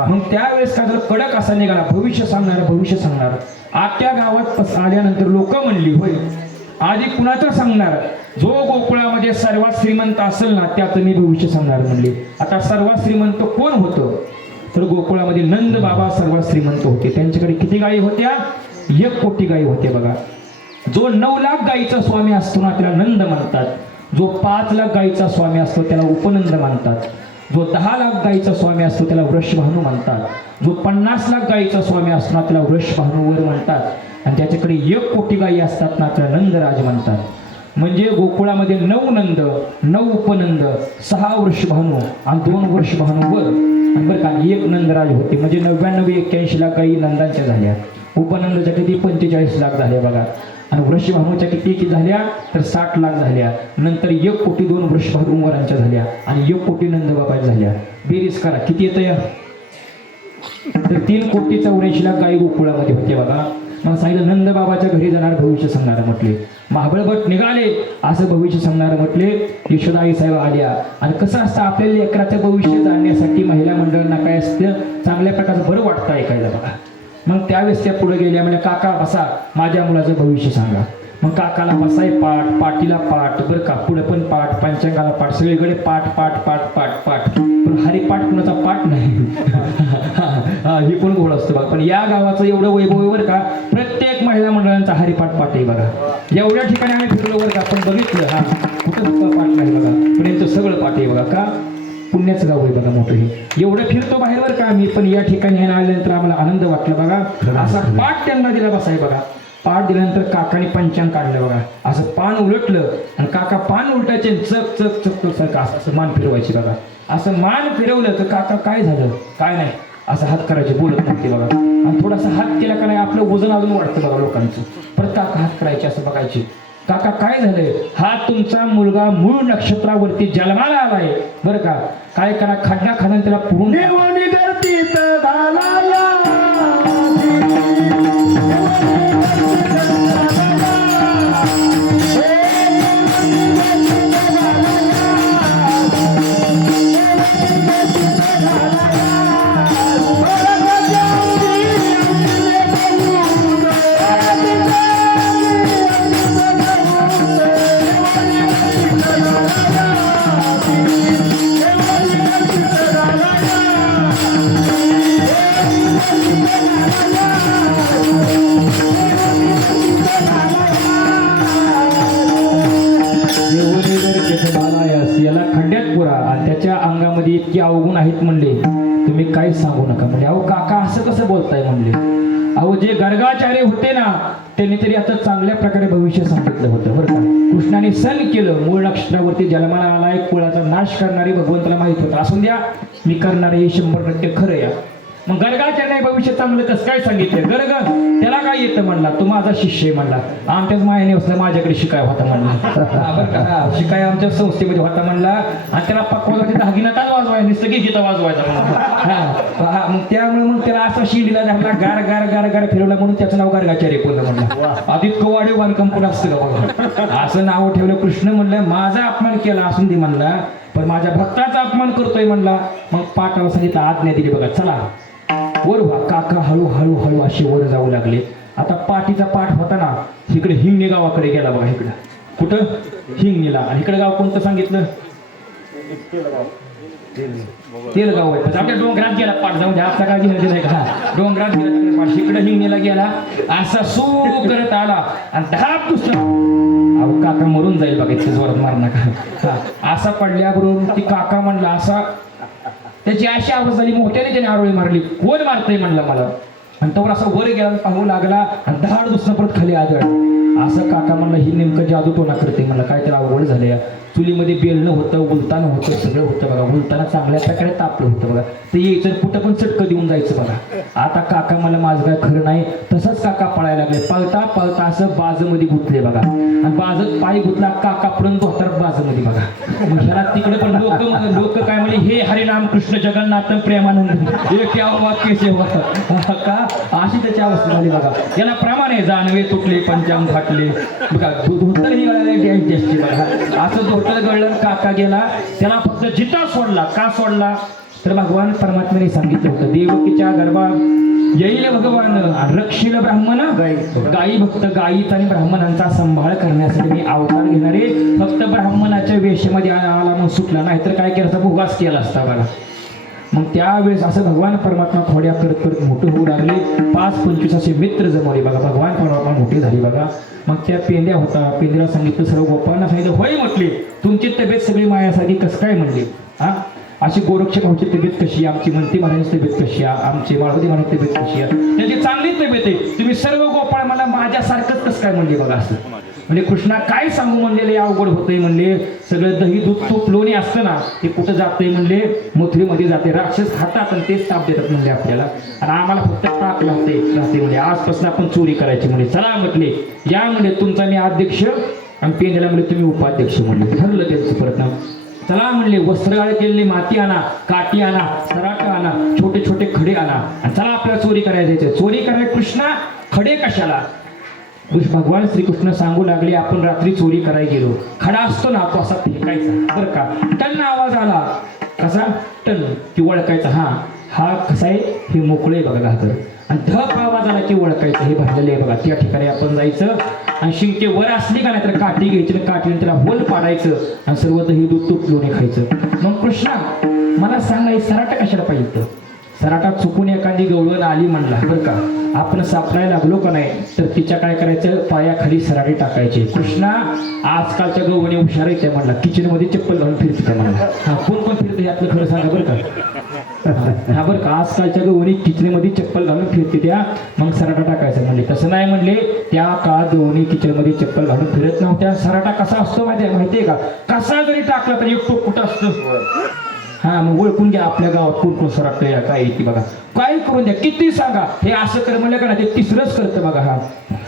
मग त्यावेळेस काय झालं, कडक असा निघाला, भविष्य सांगणार. आत्या गावात आल्यानंतर लोक म्हणली होय आधी कुणाचं सांगणार, जो गोकुळामध्ये सर्वात श्रीमंत असेल ना त्याचं मी भविष्य सांगणार म्हणले. आता सर्वात श्रीमंत कोण होतं, तर गोकुळामध्ये नंद बाबा सर्वात श्रीमंत होते. त्यांच्याकडे किती गायी होत्या? 1 कोटी गायी होते. बघा जो 9 लाख गायीचा स्वामी असतो ना त्याला नंद म्हणतात. जो 5 लाख गायीचा स्वामी असतो त्याला उपनंद म्हणतात. जो 10 लाख गायीचा स्वामी असतो त्याला वृषभानू म्हणतात. जो 50 लाख गायीचा स्वामी असतो ना त्याला वृषभानूवर म्हणतात. आणि त्याच्याकडे 1 कोटी गायी असतात ना त्याला नंदराज म्हणतात. म्हणजे गोकुळामध्ये 9 नंद, 9 उपनंद, 6 वृषभानू आणि 2 वृषभानूवर आणि बरं का 1 नंदराज होते. म्हणजे 99-81 लाख गायी नंदांच्या झाल्या. उपनंदाच्या किती 45 लाख झाल्या बघा. आणि वृषभानूच्या किती झाल्या तर 60 लाख झाल्या. नंतर 1 कोटी 2 वृषभानूवरांच्या झाल्या आणि 1 कोटी नंदबाबाच्या झाल्या. बेरीज करा किती येतं या, तर 3 कोटी 84 लाख गायी गोकुळामध्ये होते. बघा मग सांगितलं नंदबाबाच्या घरी जाणार भविष्य सांगणार म्हटले. महाबळ भट निघाले असं भविष्य सांगणार म्हटले. यशोदाई साहेब आल्या. आणि कसं असतं आपल्याला लेकराचं भविष्य जाणण्यासाठी महिला मंडळांना काय असतं, चांगल्या प्रकारचं बरं वाटतं ऐकायला. बघा मग त्यावेळेस त्या पुढे गेल्या, म्हणजे काका बसा माझ्या मुलाचं भविष्य सांगा. मग काकाला बसाय पाठ, पाटीला पाठ, बरं का पुढे पण पाठ, पंचांगाला पाठ, सगळीकडे पाठ पाठ पाठ पाठ पाठ. पण हरिपाठ कुणाचा पाठ नाही. ही पण गोड असतो बघा. पण या गावाचं एवढं वैभव आहे बरं का, प्रत्येक महिला मंडळांचा हरिपाठ पाठ आहे. बघा एवढ्या ठिकाणी आम्ही फिरलो बरं का, आपण बघितलं हा कुठं फक्त पाठ नाही बघा, पण यांचं सगळं पाठ आहे बघा. का पुण्याचं गाव आहे बघा मोठं हे. एवढं फिरतो बाहेर बरं का आम्ही, पण या ठिकाणी आल्यानंतर आम्हाला आनंद वाटला. बघा असा पाठ त्यांना दिला बसाय. बघा पाठ दिल्यानंतर काकाने पंचांग काढलं. बघा असं पान उलटलं आणि काका पान उलटायचे, चक चक चक चक असं मान फिरवायचे. बघा असं मान फिरवलं तर काका काय झालं, काय नाही असं हात करायचे, बोलत नव्हते. बघा आणि थोडासा हात केला का नाही आपलं वजन अजून वाढतं बघा लोकांचं. परत काका हात करायचे असं बघायचे. काका काय झालंय, हा तुमचा मुलगा मूळ नक्षत्रावरती जन्माला आलाय बरं का, काय करा खड्डा खाणं त्याला पुरून याला खंड्यात पुरा. आणि त्याच्या अंगामध्ये इतके अवगुण आहेत म्हणले तुम्ही काही सांगू नका. म्हणजे अहो काका असं कसं बोलताय म्हणले. अहो जे गर्गाचार्य होते ना त्यांनी तरी आता चांगल्या प्रकारे भविष्य सांगितलं होतं बरं का. कृष्णाने सण केलं, मूळ नक्षत्रावरती जन्माला आलाय, कुळाचा नाश करणारे भगवंताला माहित होतं. असून द्या मी करणारे हे 100% खरं या. मग गर्गाचार्य भविष्य चांगलं कसं काय सांगितलं. गर्ग त्याला काय येतं म्हणला, तो माझा शिष्य आहे म्हणला, आमच्याच मायाने असलं माझ्याकडे शिकाय होता म्हणला. बरं का शिकाय आमच्या संस्थेमध्ये होता म्हणला. आणि त्याला पकवायची दागिना काय वाजवायचा, नुसतं की गीता वाजवायचा म्हणला. मग त्यामुळे मग त्याला असा शिडीला झाला, गार गार गार गार फिरवला म्हणून त्याचं नाव गर्गाचार्य पडलं म्हणला. आदित कवाडे बांधकाम पण असतं का बघा, असं नाव ठेवलं. कृष्ण म्हणलं माझा अपमान केला असून दे म्हणला, पण माझ्या भक्ताचा अपमान करतोय म्हणला. मग पाठावर सांगितलं आज्ञा दिली बघा चला वर व्हा. काका हळूहळू हळू असे वर जाऊ लागले. आता पाठीचा पाठ होता ना इकडे हिंगणी गावाकडे गेला बघा. इकडं कुठं हिंगणीला. आणि इकडे गाव कोणतं सांगितलं, तेलगाव आहे. आपल्या डोंगरात गेला पाठ, जाऊन द्या आपला काय घेण्याचं नाही का, डोंगरात गेला तिकडे पाठ, इकडे हिंगणीला गेला. असा सू करत आला आणि धाप दुसरा. अहो काका मरून जाईल बघा इतकं जोरात मार नका. असा पडल्याबरोबर ती काका म्हणला, असा त्याची अशी आवाज झाली मोठ्याने त्याने आरोळी मारली. कोण मारतंय म्हणला मला. आणि तोवर असा वर गेला पाहू लागला आणि धाड दुसरं परत खाली आदळ. असं काका म्हणला ही नेमकं जादू टोना करते मला काय त्याला अवघड झालं या चुलीमध्ये बेलणं होतं उलताना होतं सगळं होतं बघा उलताना चांगल्या प्रकारे तापलं होतं बघा ते यायचं कुठं पण चटकं देऊन जायचं बघा आता काका मला माझं काय खरं नाही तसंच काका पळायला लागले पळता पळता असं बाजमध्ये गुंतले बघा आणि बाजत पाय गुंतला काका पर्यंत धोतर बाजमध्ये बघा मग ह्याला तिकडे पण लोक काय म्हणजे हे हरिनाम कृष्ण जगन्नाथ प्रेमानंद हे क्या वाक्य सेवा का अशी त्याची अवस्था झाली बघा याला प्रमाणे जानवे तुटले पंचांग फाटले बघा धोतर ही गळायला जास्ती बघा असं धोतर गळलं काका गेला त्याला फक्त जिता सोडला का सोडला तर भगवान परमात्म्याने सांगितलं होतं देवकीच्या गर्भात येईल भगवान रक्षील ब्राह्मण गायी भक्त गायीत आणि ब्राह्मणांचा सांभाळ करण्यासाठी मी अवतार घेणारे फक्त ब्राह्मणाच्या वेशेमध्ये आला म्हणून सुटला नाही तर काय केलं भोगास केला असता बघा मग त्यावेळेस असं भगवान परमात्मा थोड्या करत करत मोठं होऊ लागले 5-25 असे मित्र जमवले बघा भगवान परमात्मा मोठे झाले बघा मग त्या पेंड्या होता पेंड्याला सांगितलं सर्व गोपांना सांगितलं होय म्हटले तुमची तब्येत सगळी मायासारखी कसं काय म्हणले हा अशी गोरक्ष भाऊची तब्येत कशी आहे आमची म्हणती महाराजांची तब्येत कशी आहे आमची माळवती महाराज तब्येत कशी आहे त्याची चांगली तब्येत आहे तुम्ही सर्व गोपाळ मला माझ्यासारखंच कसं काय म्हणले बघा असं म्हणजे कृष्णा काय सांगू म्हणलेले अवघड होतंय म्हणले सगळं दही दूध तूप लोणी असतं ना ते कुठं जातंय म्हणले मुथरीमध्ये जाते राक्षस खातात आणि तेच ताप देतात म्हणले आपल्याला आणि आम्हाला फक्त ताप राहते म्हणजे आजपासून आपण चोरी करायची म्हणजे चला म्हटले या म्हणजे तुमचा मी अध्यक्ष आणि पेंड्याला म्हणजे तुम्ही उपाध्यक्ष म्हणले ठरलं त्यांचं परत चला म्हणले वस्त्रगाळ केलेली माती आणा काठी आणा सराटा आणा छोटे छोटे खडे आणा आणि चला आपल्याला चोरी करायचे चोरी करायला कृष्णा खडे कशाला भगवान श्रीकृष्ण सांगू लागले आपण रात्री चोरी करायला गेलो खडा असतो ना तो असा फेकायचा बरं का टन आवाज आला कसा टन की ओळखायचा हा कसा आहे हे मोकळे बघा घातर आणि धप आवाज आला की ओळखायचं हे भरलेले आहे बघा त्या ठिकाणी आपण जायचं आणि शिंके वर असली का नाही तर काठी घ्यायची काठीने त्याला होल पाडायचं आणि सर्व दही दूध तूप लोणी खायचं मग कृष्णा मला सांग नाही सराटा कशाला पाहिजे सराटा चुकून एखादी गवळण आली म्हणला बरं का आपण सापडायला लागलो का नाही तर तिच्या काय करायचं पायाखाली सराटे टाकायचे कृष्णा आजकालच्या गवळणी हुशार येते म्हणला किचन मध्ये चप्पल घालून फिरते म्हणला हा कोण कोण फिरते यातलं खरं सांगा बरं का हा बरं का आजकालच्या गवळणी किचनमध्ये चप्पल घालून फिरते त्या मग सराटा टाकायचं म्हणले तसं नाही म्हणले त्या काळात गवळणी किचनमध्ये चप्पल घालून फिरत नव्हत्या सराटा कसा असतो माहितीये का कसा जरी टाकला तरी एक टोक कुठं असतो हा मग ओळखून घ्या आपल्या गावात कोण कोण सराट काय येते बघा काय करून द्या किती सांगा हे असं कर म्हणलं का ना ते तिसरंच करतं बघा हा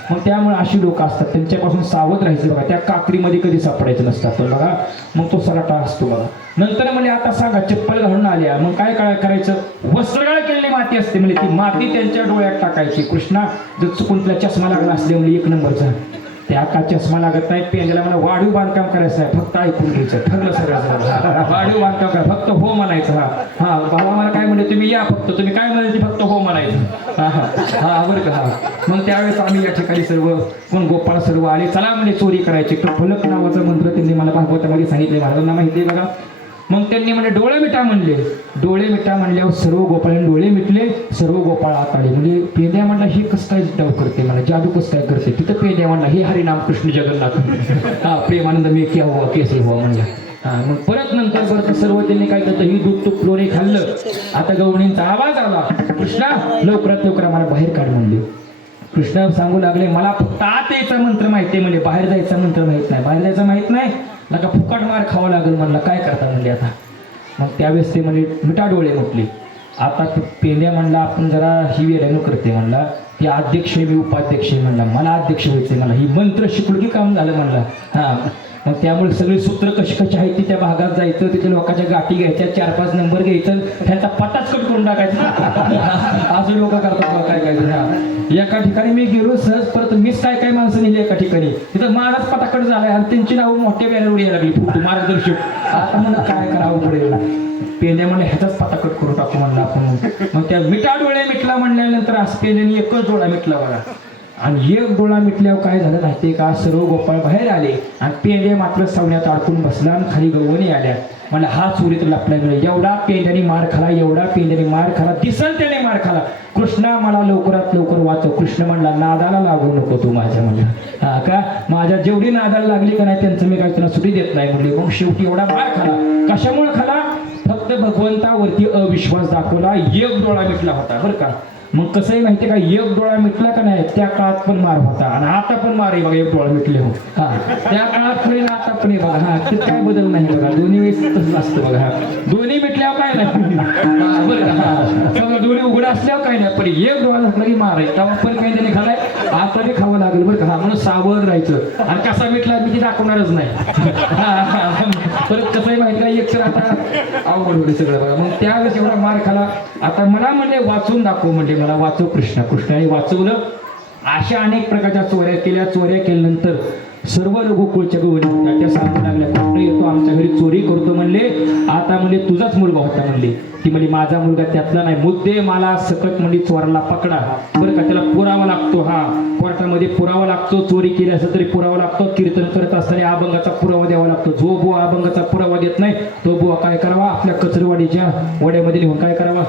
मग त्यामुळे अशी लोक असतात त्यांच्यापासून सावध राहायचं बघा त्या कात्रीमध्ये कधी सापडायचं नसतं पण बघा मग तो सराटा असतो बघा नंतर म्हणजे आता सांगा चप्पल घालून आल्या मग काय करायचं वस्त्रगाळ केलेली माती असते म्हणजे ती माती त्यांच्या डोळ्यात टाकायची कृष्णा जर चुकून तुला चष्मा लागला असले म्हणजे 1 नंबरचा त्या का चष्मा लागत नाही पेंड्याला मला वाढीव बांधकाम करायचं आहे फक्त ऐकून घ्यायचं ठरलं सगळं वाढीव बांधकाम करा फक्त हो म्हणायचं हा बाबा मला काय म्हणले तुम्ही या फक्त तुम्ही काय म्हणायचे फक्त हो म्हणायचं हा बरं का मग त्यावेळेस आम्ही या ठिकाणी सर्व कोण गोपाळ सर्व आले चला म्हणजे चोरी करायची फलक नावाचा मंत्र त्यांनी मला भागवतामध्ये सांगितले महाराजांना माहिती आहे बघा मग त्यांनी म्हणजे डोळे मिटा म्हणल्यावर सर्व गोपाळांनी डोळे मिटले सर्व गोपाळ आत आले म्हणजे पेंड्या म्हणला हे कसं काय डाव करते मला जादू कसं काय करते तिथं पेंड्या म्हणला हे हरिनाम कृष्ण जगन्नाथ प्रेमानंद मी क्या हुआ केसरी हुआ म्हणला मग परत नंतर सर्व त्यांनी काय करतं ही दूध तूप लोणी खाल्लं आता गवळींचा आवाज आला कृष्णा लवकरात लवकर आम्हाला बाहेर काढ म्हणले कृष्ण सांगू लागले मला फक्त आत यायचा मंत्र माहिती म्हणजे बाहेर जायचा मंत्र माहित नाही बाहेर जायचं माहित नाही नका फुकट मार खावा लागेल म्हणलं काय करता म्हणले आता मग त्यावेळेस ते म्हणजे मिठा डोळे म्हटले आता पेंड्या म्हणला आपण जरा ही वेळेनं करते म्हणला ती अध्यक्ष मी उपाध्यक्ष म्हणला मला अध्यक्ष व्हायचंय मला ही मंत्र शिकलो की काम झालं म्हणला मग त्यामुळे सगळी सूत्र कशी आहेत ती त्या भागात जायचं तिथे लोकांच्या गाठी घ्यायच्या 4-5 नंबर घ्यायचं त्यांचा पताच कट करून टाकायचा असं लोक करतात काय काय एका ठिकाणी मी गेलो सहज परत मीच काय माणसं नेली एका ठिकाणी तिथं महाराज पताकट झालाय आणि त्यांची नावं मोठ्या बॅनरवर यायला लागली फोटो मार्गदर्शक आता म्हणून काय करावं पुढे पेंड्या म्हणले ह्याचाच पताकट करून टाकू म्हणलं आपण मग त्या मिठा डोळे मिटला म्हणल्यानंतर आज पेंड्याने एकच डोळा मिटला बघा आणि एक डोळा मिटल्यावर काय झालं माहितीये का सर्व गोपाळ बाहेर आले आणि पेंड्या मात्र सावण्यात अडकून बसला आणि खाली गवळणी आल्या मला हा चोरीत लपला मिळेल एवढा पेंड्याने मार खाला दिसल त्याने मार खाला कृष्णा मला लवकरात लवकर वाचव कृष्ण म्हणला नादाला लागू नको तू माझ्या म्हणला का माझ्या जेवढी नादाला लागली का नाही त्यांचं मी काय त्यांना सुटी देत नाही म्हणले मग शेवटी एवढा मार खाला कशामुळे खाला फक्त भगवंतावरती अविश्वास दाखवला एक डोळा मिटला होता बरं का मग कसंही माहितीये का, एक डोळा मिटला का नाही त्या काळात पण मार होता आणि आता पण मार आहे बघा, एक डोळा मिटले हो. हा त्या काळात पण आणि आता पण आहे बघा. हा ते काय बदल नाही बघा, दोन्ही वेळेस तसंच असतं बघा. हा दोन्ही मिटल्यावर काय नाही बरं का. हा समजा दोन्ही उघडं असल्यावर काय नाही, पण एक डोळा झाकला की मार आहे. तेव्हा पण काही त्याने खाल्लाय, आता बी खावं लागेल बरं का. हा म्हणून सावध राहायचं आणि कसा मिटला मी ती दाखवणारच नाही. परत कसंही माहिती का, एक तर आता अवघड होते सगळं बघा. मग त्यावेळेस एवढा मार खाला. आता मला म्हणले वाचून दाखव, म्हणजे मला वाचव कृष्णाने वाचवलं. अशा अनेक प्रकारच्या चोऱ्या केल्यानंतर सर्व गोकुळच्या गवळी होत्या त्या सांगू लागल्या, कृष्ण येतो आमच्या घरी चोरी करतो म्हणले. आता म्हणले तुझाच मुलगा होता म्हणले. ती म्हणजे माझा मुलगा त्यातला नाही, मुद्दे मला सकट म्हणजे चोराला पकडा बरं का. त्याला पुरावा लागतो, हा कोर्टामध्ये पुरावा लागतो. चोरी केली असं तरी पुरावा लागतो. कीर्तन करत असताना अभंगाचा पुरावा द्यावा लागतो. जो बुवा अभंगाचा पुरावा देत नाही तो बुवा काय करावा, आपल्या कचरवाडीच्या वड्यामध्ये लिहून काय करावा,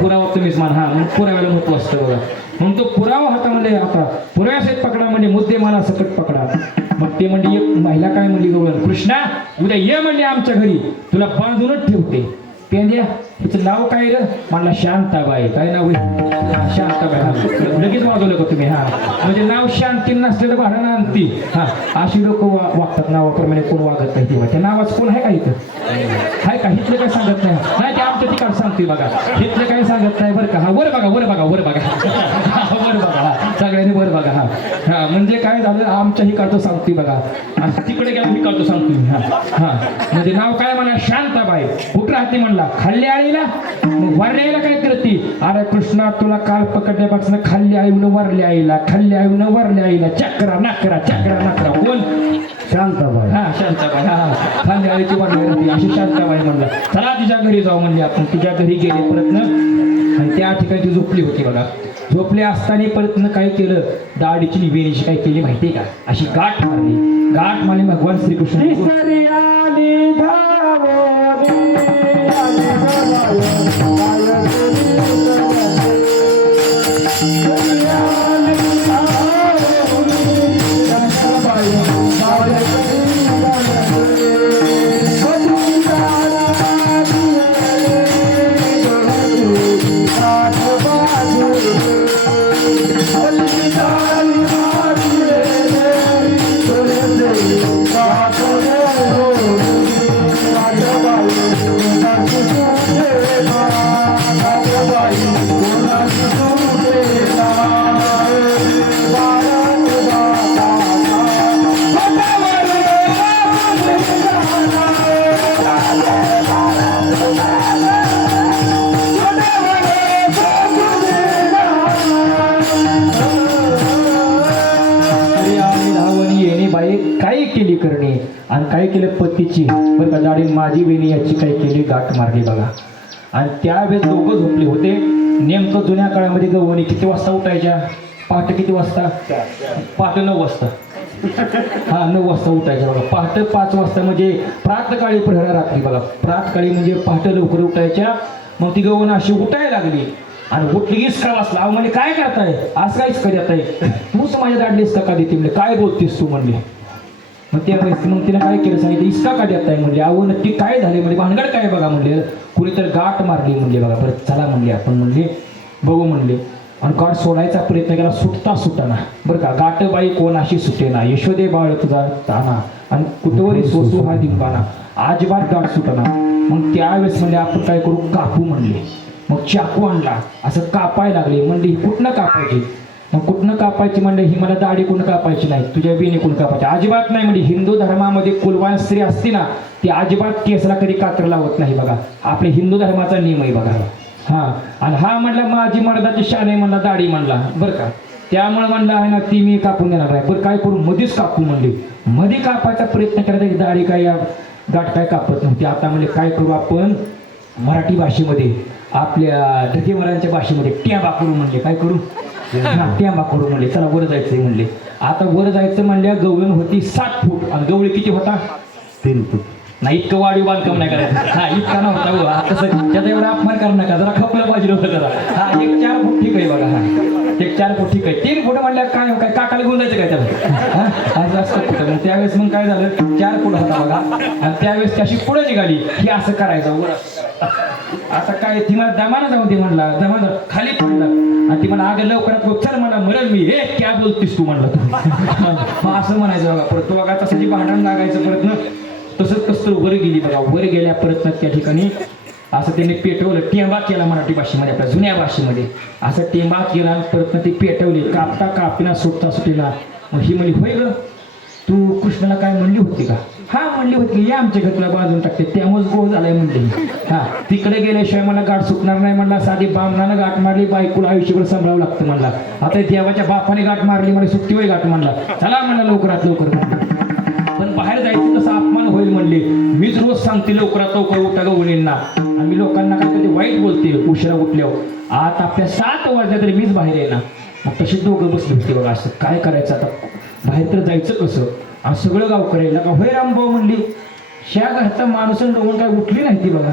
पुरावा तुम्हीच मान. हा म्हणून पुराव्याला महत्व असतं बघा. म्हणून तो पुरावा होता म्हणजे आता पुराव्यासहित पकडा म्हणजे मुद्दे मला सकट पकडा. मग ते म्हणजे एक महिला काय म्हणली, गवळण कृष्णा उद्या ये म्हणले आमच्या घरी, तुला बांधूनच ठेवते. पेंद्या तिचं नाव काय रे म्हणला, शांताबाई. काय नाव आहे, शांताबाई. हा लगेच वाजवलं का तुम्ही. हा म्हणजे नाव शांती नसलेलं भाडं आणती. हा अशी लोक वागतात नावाप्रमाणे, कोण वागत नाही तेव्हा. त्या नावाच कोण आहे का इथं, आहे का? हिथलं काय सांगत नाही. नाही ते आमच्या ठिकाण सांगते बघा, हिथलं काय सांगत नाही बरं का. हा वर बघा वर बघा वर बघा वर बघा. हा सगळ्यांनी वर बघा. हा हा म्हणजे काय झालं, आमच्या हिकडचं सांगते बघा आणि तिकडे गेला हिकडचं सांगते. हा हा म्हणजे नाव काय म्हणा, शांताबाई. कुठं राहते म्हणला, खाल्ली आळीला. मग वरल्या आईला काय करते, अरे कृष्णा तुला काल पकडल्यापासून खाल्ली आईनं वरल्या आईला, खाल्ली आईनं वरल्या आईला, चक्रा नाकरा कोण, शांताबाई. हा शांताबाई. हा खाल्ली आईची वरल्या अशी शांताबाई म्हणला. चला तिच्या घरी जाऊ म्हणले आपण. तिच्या घरी गेले परत आणि त्या ठिकाणी ती झोपली होती बघा. झोपले असताना परत काय केलं, दाढीची वेणीची काय केली माहितीये का, अशी गाठ मारली भगवान श्रीकृष्ण. काय केली करणे आणि काय केलं पतीची बरं का, दाढी माझी वेणी याची काय केली, गाठ मारली बघा. आणि त्यावेळेस दोघं झोपले होते. नेमकं जुन्या काळामध्ये गवळणी किती वाजता उठायच्या, पहाटे किती वाजता, पहाटे 9 वाजता. हा 9 वाजता उठायच्या बघा. पहाटे 5 वाजता म्हणजे प्रातकाळी प्रहरा रात्री बघा. प्रातकाळी म्हणजे पहाटे लवकर उठायच्या. मग ती गवळण अशी उठायला लागली आणि उठली इसका वाजला. अहो म्हणजे काय करताय, आज काय इसका देत आहे, तूच माझ्या दाढली इसका का देते म्हणजे, काय बोलतेस तू म्हणले. मग त्यावेळेस मग तिने काय केलं, सांगितलं इसका का देत आहे म्हणले. अहो नक्की काय झाले म्हणजे, भानगड काय बघा म्हणले. कुणीतरी गाठ मारली म्हणले बघा. बरं चला म्हणले आपण म्हणले बघू म्हणले. आणि गाठ सोडायचा प्रयत्न केला, सुटताना बरं का. गाठबाई कोण अशी सुटेना, यशोदे बाळ तुझा ताना आणि कुठवरी सोसू हा दिंबाना, अजिबात गाठ सुटना. मग त्यावेळेस म्हणले आपण काय करू, कापू म्हणले. मग चाकू आणला, असं कापायला लागले. म्हणले ही कुठनं कापायची, मग कुठनं कापायची म्हणले, ही मला दाढी कोण कापायची नाही, तुझ्या बेने कोण कापायची अजिबात नाही. म्हणजे हिंदू धर्मामध्ये कुलवान स्त्री असती ना, ती अजिबात केसला कधी कात्र लावत नाही बघा. आपल्या हिंदू धर्माचा नियम आहे बघा. हा आणि हा म्हणला माझी मर्दाची शान आहे म्हणला, दाढी म्हणला बरं का. त्यामुळे म्हणलं आहे ना ती मी कापून देणार आहे. बरं काय करू, मध्येच कापू म्हणले. मध्ये कापायचा प्रयत्न करायचा, दाढी काय गाठ काय कापत नव्हती. आता म्हणजे काय करू आपण, मराठी भाषेमध्ये आपल्या ढगेवरांच्या भाषेमध्ये ट्याबा करू म्हणले. काय करू, ट्याबा करू म्हणले. चला वर जायचंय म्हणले. आता वर जायचं म्हणल्या. गवळण होती 7 फूट आणि गवळी किती होता, 3 फूट. नाही इतकं वाढीव बांधकाम नाही करायचं. हा इतका नव्हता तसं, त्याचा एवढा अपमान करू नका, जरा खपलं पाहिजे होतं जरा. हा 1-4 फूट ठीक आहे बघा. हा 1-4 फूट ठीक आहे. 3 फूट म्हणल्या काय काय काकाला घेऊन जायचं काय त्याला, हा जास्त फुट. मग त्यावेळेस मग काय झालं, 4 फूट होता बघा. आणि त्यावेळेस त्याशी पुढे निघाली की असं करायचं वर आता काय ती मला दमाना जाऊन दे म्हणला, दमाना खाली पडला आणि ती मला आग लवकरात लवकर चल मला मरण मी हे क्या बोलतीस तू म्हणला तू. मग असं म्हणायचं बघा. परत तो बघा तसं जी भांडण लागायचं परत ना तसंच कसं वर गेली बघा. वर गेल्या परत ना त्या ठिकाणी असं त्यांनी पेटवलं, टेंबा केला मराठी भाषेमध्ये आपल्या जुन्या भाषेमध्ये. असं टेंबा केला परत ना ती पेटवली, कापता कापिना सुटता सुटीला. मग ही म्हणली होय ग तू कृष्णाला काय म्हणली होती का? हा म्हणली होती या आमच्या घर तुला बाजून टाकते त्यामुळेच गोळ झालाय म्हणली. हा तिकडे गेल्याशिवाय मला गाठ सुटणार नाही म्हणला. साधी बामणानं गाठ मारली बायकोला आयुष्यभर सांभाळावं लागतं म्हणला. आता देवाच्या बापाने गाठ मारली मला सुट्टी होय गाठ म्हणला. चला म्हणला लवकरात लवकर म्हणला. पण बाहेर जायचं तसा अपमान होईल म्हणले. मीच रोज सांगते लवकरात लवकर उठा ग मुलींना आणि मी लोकांना काय कधी वाईट बोलते उशिरा उठल्यावर. आता आपल्या 7 वाजल्या तरी मीच बाहेर आहे ना. मग तशी दोघं बसली होती बघा. असं काय करायचं आता बाहेर तर जायचं कसं आणि सगळं गाव करायला का होय रामभाऊ म्हणली. ह्या घरचा माणूस बघून काय उठली नाही ती बघा.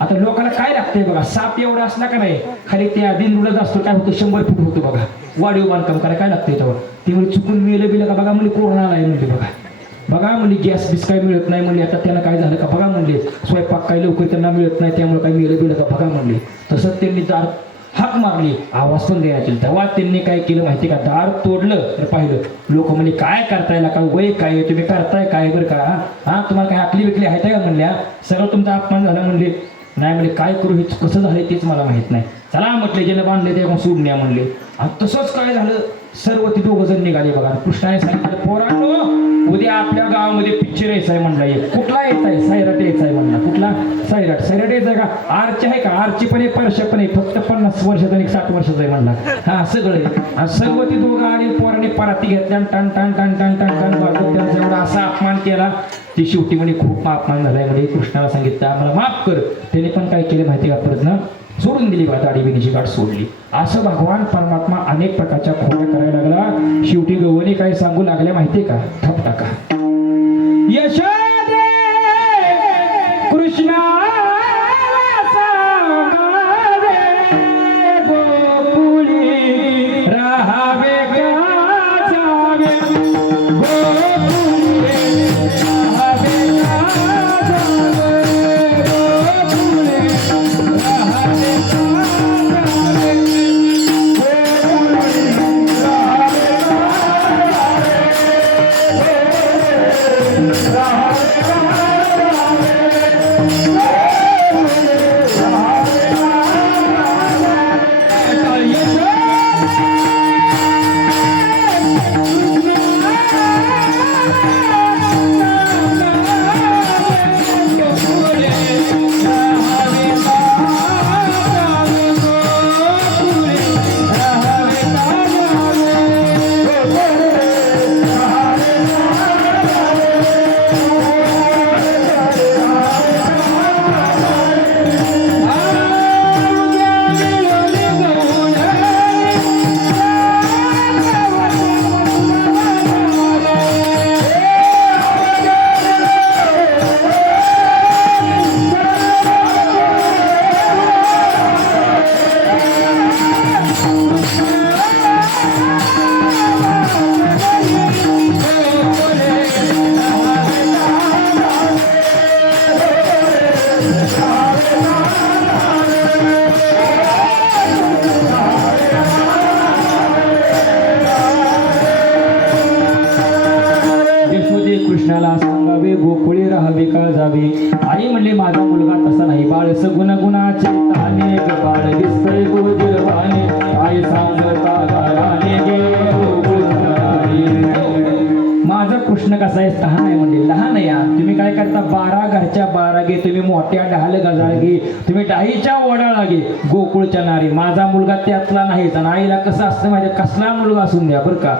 आता लोकांना काय लागतंय बघा. साप एवढा असला का नाही खाली त्या दिन उडत असतो काय होतं 100 फूट होतं बघा. वाढीव बांधकाम करायला काय लागतंय तेव्हा. ती म्हणजे चुकून मिळलं बिलं का बघा म्हणजे कोरोना आहे म्हणजे बघा. बघा म्हणजे गॅस बीस काय मिळत नाही म्हणले. आता त्यांना काय झालं का बघा म्हणले. स्वयंपाक काय लवकर त्यांना मिळत नाही त्यामुळे काय मिळलं बिलं का बघा म्हणले. तसंच त्यांनी दार हाक मारली आवाज पण द्यायची. तेव्हा त्यांनी काय केलं माहिती का दार तोडलं तर पाहिलं लोक म्हणजे काय करताय का वय काय तुम्ही करताय काय बरं का. हा तुम्हाला काय आकली विकली आहे का म्हणल्या. सगळं तुमचा अपमान झाला म्हणले. नाही म्हणजे काय करू हे कसं झालं तेच मला माहित नाही. चला म्हटले ज्याला बांधले ते आपण सोडून या म्हणले. आणि तसंच काय झालं सर्व ती 2 जण निघाले बघा. कृष्णाने सांगितलं पोरांनो उद्या आपल्या गावामध्ये पिक्चर यायचा आहे म्हणला. एक कुठला यायचा आहे सैराट यायचा आहे म्हणला. कुठला सैराट सैराट यायचा आहे का आरची आहे का आरची पण आहे परशा पण आहे फक्त 50 वर्षाचा आणि 60 वर्षाचा आहे म्हणला. हा सगळं आणि सर्व ती 2 आणि पोराने पराती घेतल्या टन टन टन टन टन टन त्यांचा एवढा असा अपमान केला. ती शेवटी म्हणजे खूप अपमान झालाय म्हणजे कृष्णाला सांगितलं आम्हाला माफ कर. त्याने पण काय केले माहिती का परत ना सोडून दिली बा दाढी बिनीची गाठ सोडली. असं भगवान परमात्मा अनेक प्रकारच्या खोड्या करायला लागला. शेवटी गवळणी काय सांगू लागल्या माहितीये का थप टाका यशोदे कृष्णा गोकुळी राहावे का जावे गोकुळी राहावे का जावे गोकुळी राहावे कृष्णाला सांगावे गोकुळी राहावे का जावे. आई म्हणले माझा मुलगा तसा नाही बाळ सगुण गुणाचे ताने बाळ दिसतय गोजरवाने आई सांगता गाराने गे माझा कृष्ण कसा आहे लहान आहे म्हणजे लहान आहे. तुम्ही काय करता 12 घरच्या 12 गे तुम्ही मोठ्या ढाल गजाळ घे तुम्ही डाहीच्या ओढाळा घे गोकुळच्या नारी. माझा मुलगा त्यातला नाहीच. आणि आईला कसं असतं माहिती कसला मुलगा असून द्या बरं का.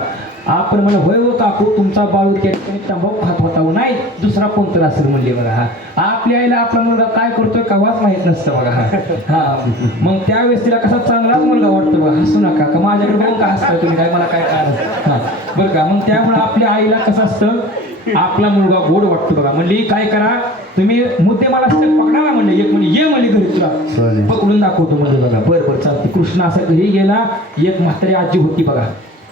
आपण म्हणजे होय हो काकू तुमचा बाळू त्या ठिकाणी तंबाखू खात होता नाही दुसरा कोणतर असेल म्हणले बघा. हा आपल्या आईला आपला मुलगा काय करतोय कवाच माहित नसतं बघा. हा मग त्यावेळेस तिला कसा चांगलाच मुलगा वाटतो बघा. हसू नका का माझ्याकडे बघून का हसताय तुम्ही काय मला काय कारण हा बरं का. मग त्यामुळे आपल्या आईला कसं असतं आपला मुलगा गोड वाटतो बघा. म्हणली काय करा तुम्ही मुद्दे मला पकडा म्हणले. एक म्हणजे ये म्हणली घरी तुला पकडून दाखवतो म्हणजे बघा. बरं बरं चालते. कृष्ण असं घरी गेला. एक म्हातारी आजी होती बघा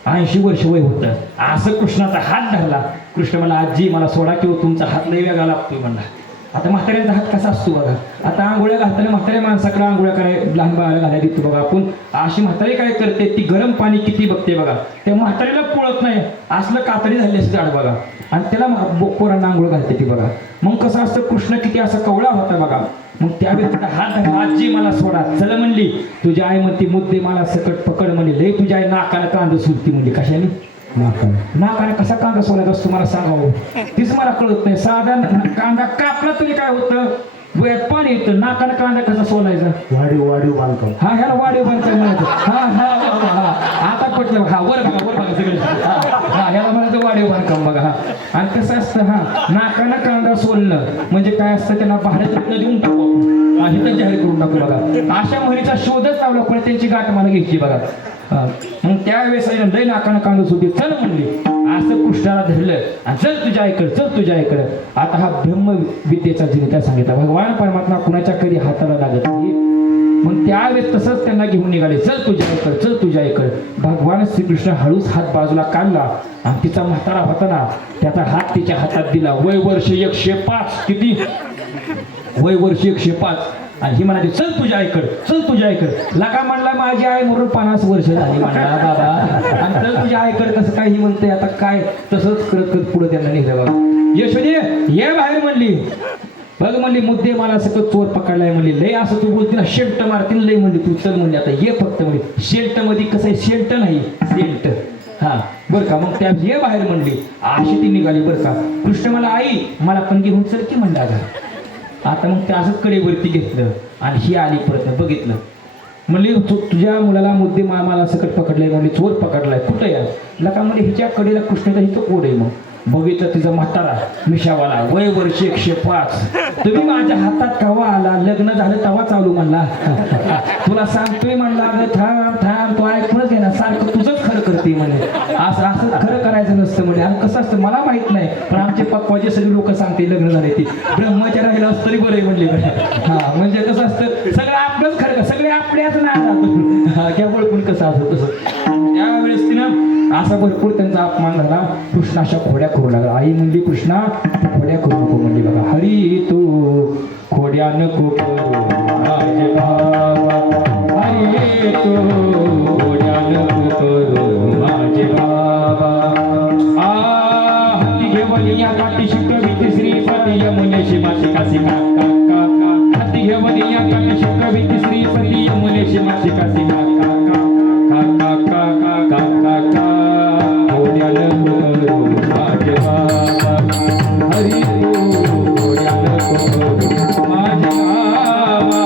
80 वर्ष वय होतं. असं कृष्णाचा हात धरला. कृष्ण मला आजी मला सोडा किंवा तुमचा हात लय वेगळा लागतोय म्हणला. आता म्हाताऱ्यांचा हात कसा असतो बघा. आता आंघोळ्या घालताना म्हाताऱ्या माणसाकडे आंघोळ्या करायला लहान बाळाला घालायला देतो बघा आपण. अशी म्हातारी काय करते, ती गरम पाणी किती बघते बघा. त्या म्हातारीला पोळत नाही असलं कातडी झाली असते झाड बघा, आणि त्याला पोरांना आंघोळ घालते ती बघा. मग कसं असतं, कृष्ण किती असा कवळा होता बघा. मग त्यावेळेस हात धरा, आजी मला सोडा चल म्हणली. तुझी आई म्हणती मुद्दे मला सकट पकड म्हणली. लय तुझ्या आई नाकाला कांदा सुटती म्हणजे. कशाने? नाकाने कसा कांदा सोलायचा असतो मला सांगावं, तीच मला कळत नाही. साधा कांदा कापला तरी काय होतं, डोळ्यात पाणी येतं. नाकाने कांदा कसा सोलायचा? वाढीव बांधकाम. हा, ह्याला वाढीव बांधकाम म्हणायचं. हा आता पटलं. हा वर बघा सगळे. हा ह्याला म्हणायचं वाढीव बांधकाम बघा. हा, आणि कसं असतं, हा नाकानं कांदा सोलणं म्हणजे काय असतं, त्यांना भाड्यात देऊन टाकू, आणि तर जाहीर करून टाकू बघा. अशा म्हणीचा शोधच लावला, पण त्यांची गाठ मला घ्यायची बघा. मग त्यावेळेस लय नाकानं कांदा सुटी चल म्हणली. असं कृष्णाला धरलं आणि चल तुझ्या आईकडे, चल तुझ्या आईकडे. आता हा ब्रह्मविद्येचा जिनिता सांगितला. भगवान परमात्मा कुणाच्या कधी हाताला लागत नाही. मग त्यावेळेस तसंच त्यांना घेऊन निघाले. चल तुझ्या आईकडे, चल तुझ्या आईकडे. भगवान श्रीकृष्ण हळूच हात बाजूला काढला आणि तिचा म्हातारा होता ना, त्याचा हात तिच्या हातात दिला. वय वर्ष 105. किती वय वर्ष 105. आणि ही म्हणाली चल तुझ्या आईकडे, चल तुझ्या आईकडे. लका म्हणला माझी आई मरून 50 वर्ष झाली म्हणला बाबा, आणि चल तुझ्या आईकडे कसं काय? ही म्हणते आता काय. तसंच करत करत पुढे त्यांना निघलं बाबा. यशोदे ये बाहेर म्हणली. बघ म्हणली मुद्दे मला सगळं चोर पकडलाय म्हणली. लय असं तू बोलती ना, शेल्ट मारतीन लय म्हणली. तू चल म्हणली आता ये फक्त म्हणली. शेल्ट मध्ये कसं आहे, शेल्ट नाही सेल्ट. हा बरं का. मग त्या ये बाहेर म्हणली. अशी ती निघाली बरं का. कृष्ण मला आई मला पण घेऊन चल की म्हणला. आता मग ते असंच कडेवरती घेतलं आणि ही आली परत बघितलं. म्हणली तुझ्या मुलाला मुद्दे मला सकट पकडलाय म्हणली, चोर पकडलाय. कुठं या लका म्हणजे हिच्या कडेला कृष्णाचा हिचं कोड आहे. मग बघितलं तिचा म्हातारा मिशावाला, वय वर्ष 105. तुम्ही माझ्या हातात कवा आला, लग्न झालं तेव्हा चालू म्हणला. तुला सांगतोय म्हणला, अगं थांब तू ऐकूनच घे ना, सारखं तुझंच खरं करते म्हणे. असं खरं करायचं नसतं म्हणे. आणि कसं असतं मला माहित नाही, पण आमचे पप्पाचे सगळे लोक सांगते लग्न झाले ती ब्रह्मचारी राहिलं असतं तरी बरं म्हणले. हा म्हणजे कसं असतं, सगळं आपलंच खरं, सगळे आपल्याच नाही राहतो. हा क्या ओळखून कसं असतं तसं. त्यावेळेस तिनं असा भरपूर त्यांचा अपमान झाला. कृष्ण अशा खोड्या करू लागला. आई म्हणली कृष्णा खोड्या करू नको म्हणली बघा. हरी तू खोड्या नको करू माझे भावा, हरी तू खोड्या नको करू माझे बाबा. हत्ती घेऊन या काठी शिकवित श्रीपती यमुनेशी मासी काशी काका काका. हत्ती घेऊन या काठी शिकवित श्रीपती यमुनेशी मासी काशी काका काका काका काका काका. खोड्या नको करू माझे बाबा, हरी तू खोड्या नको करू माझे बाबा.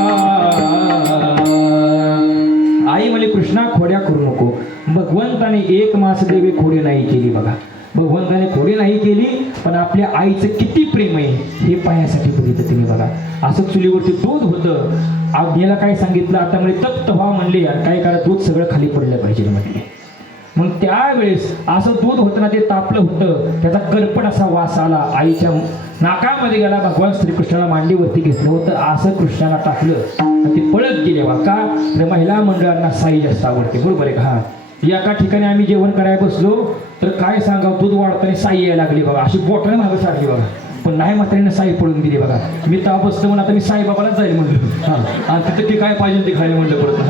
आई म्हणली कृष्णा खोड्या करू नको. भगवंताने एक मास देवी खोडी नाही केली बघा. भगवंताने खोडी नाही केली, पण आपल्या आईचं किती प्रेम आहे हे पाहण्यासाठी बघितलं तिने बघा. असं चुलीवरती दूध होतं. आज्ञेला काय सांगितलं, आता म्हणजे तप्त व्हा म्हणले. आणि काय करा, दूध सगळं खाली पडलं पाहिजे म्हटले. मग त्यावेळेस असं दूध होतं ना, ते तापलं होतं. त्याचा करपट असा वास आला. आईच्या नाकामध्ये गेला. भगवान श्रीकृष्णाला मांडीवरती घेतलं होतं. असं कृष्णाला टाकलं आणि ते पळत गेले बा. का तर महिला मंडळांना साई जास्त आवडते, बरोबर आहे का. हा एका ठिकाणी आम्ही जेवण करायला बसलो, तर काय सांगावं, दूध वाढताना साई यायला लागली बघा. अशी बोटाने मागं सारखी बघा. पण नाही म्हातारीने साई पडून दिली बघा. मी तेव्हा बसतो म्हणून आता मी साईबाबालाच जाईल म्हणलं. हां आणि तिथं ते काय पाहिजे ते खायला म्हणलं परत.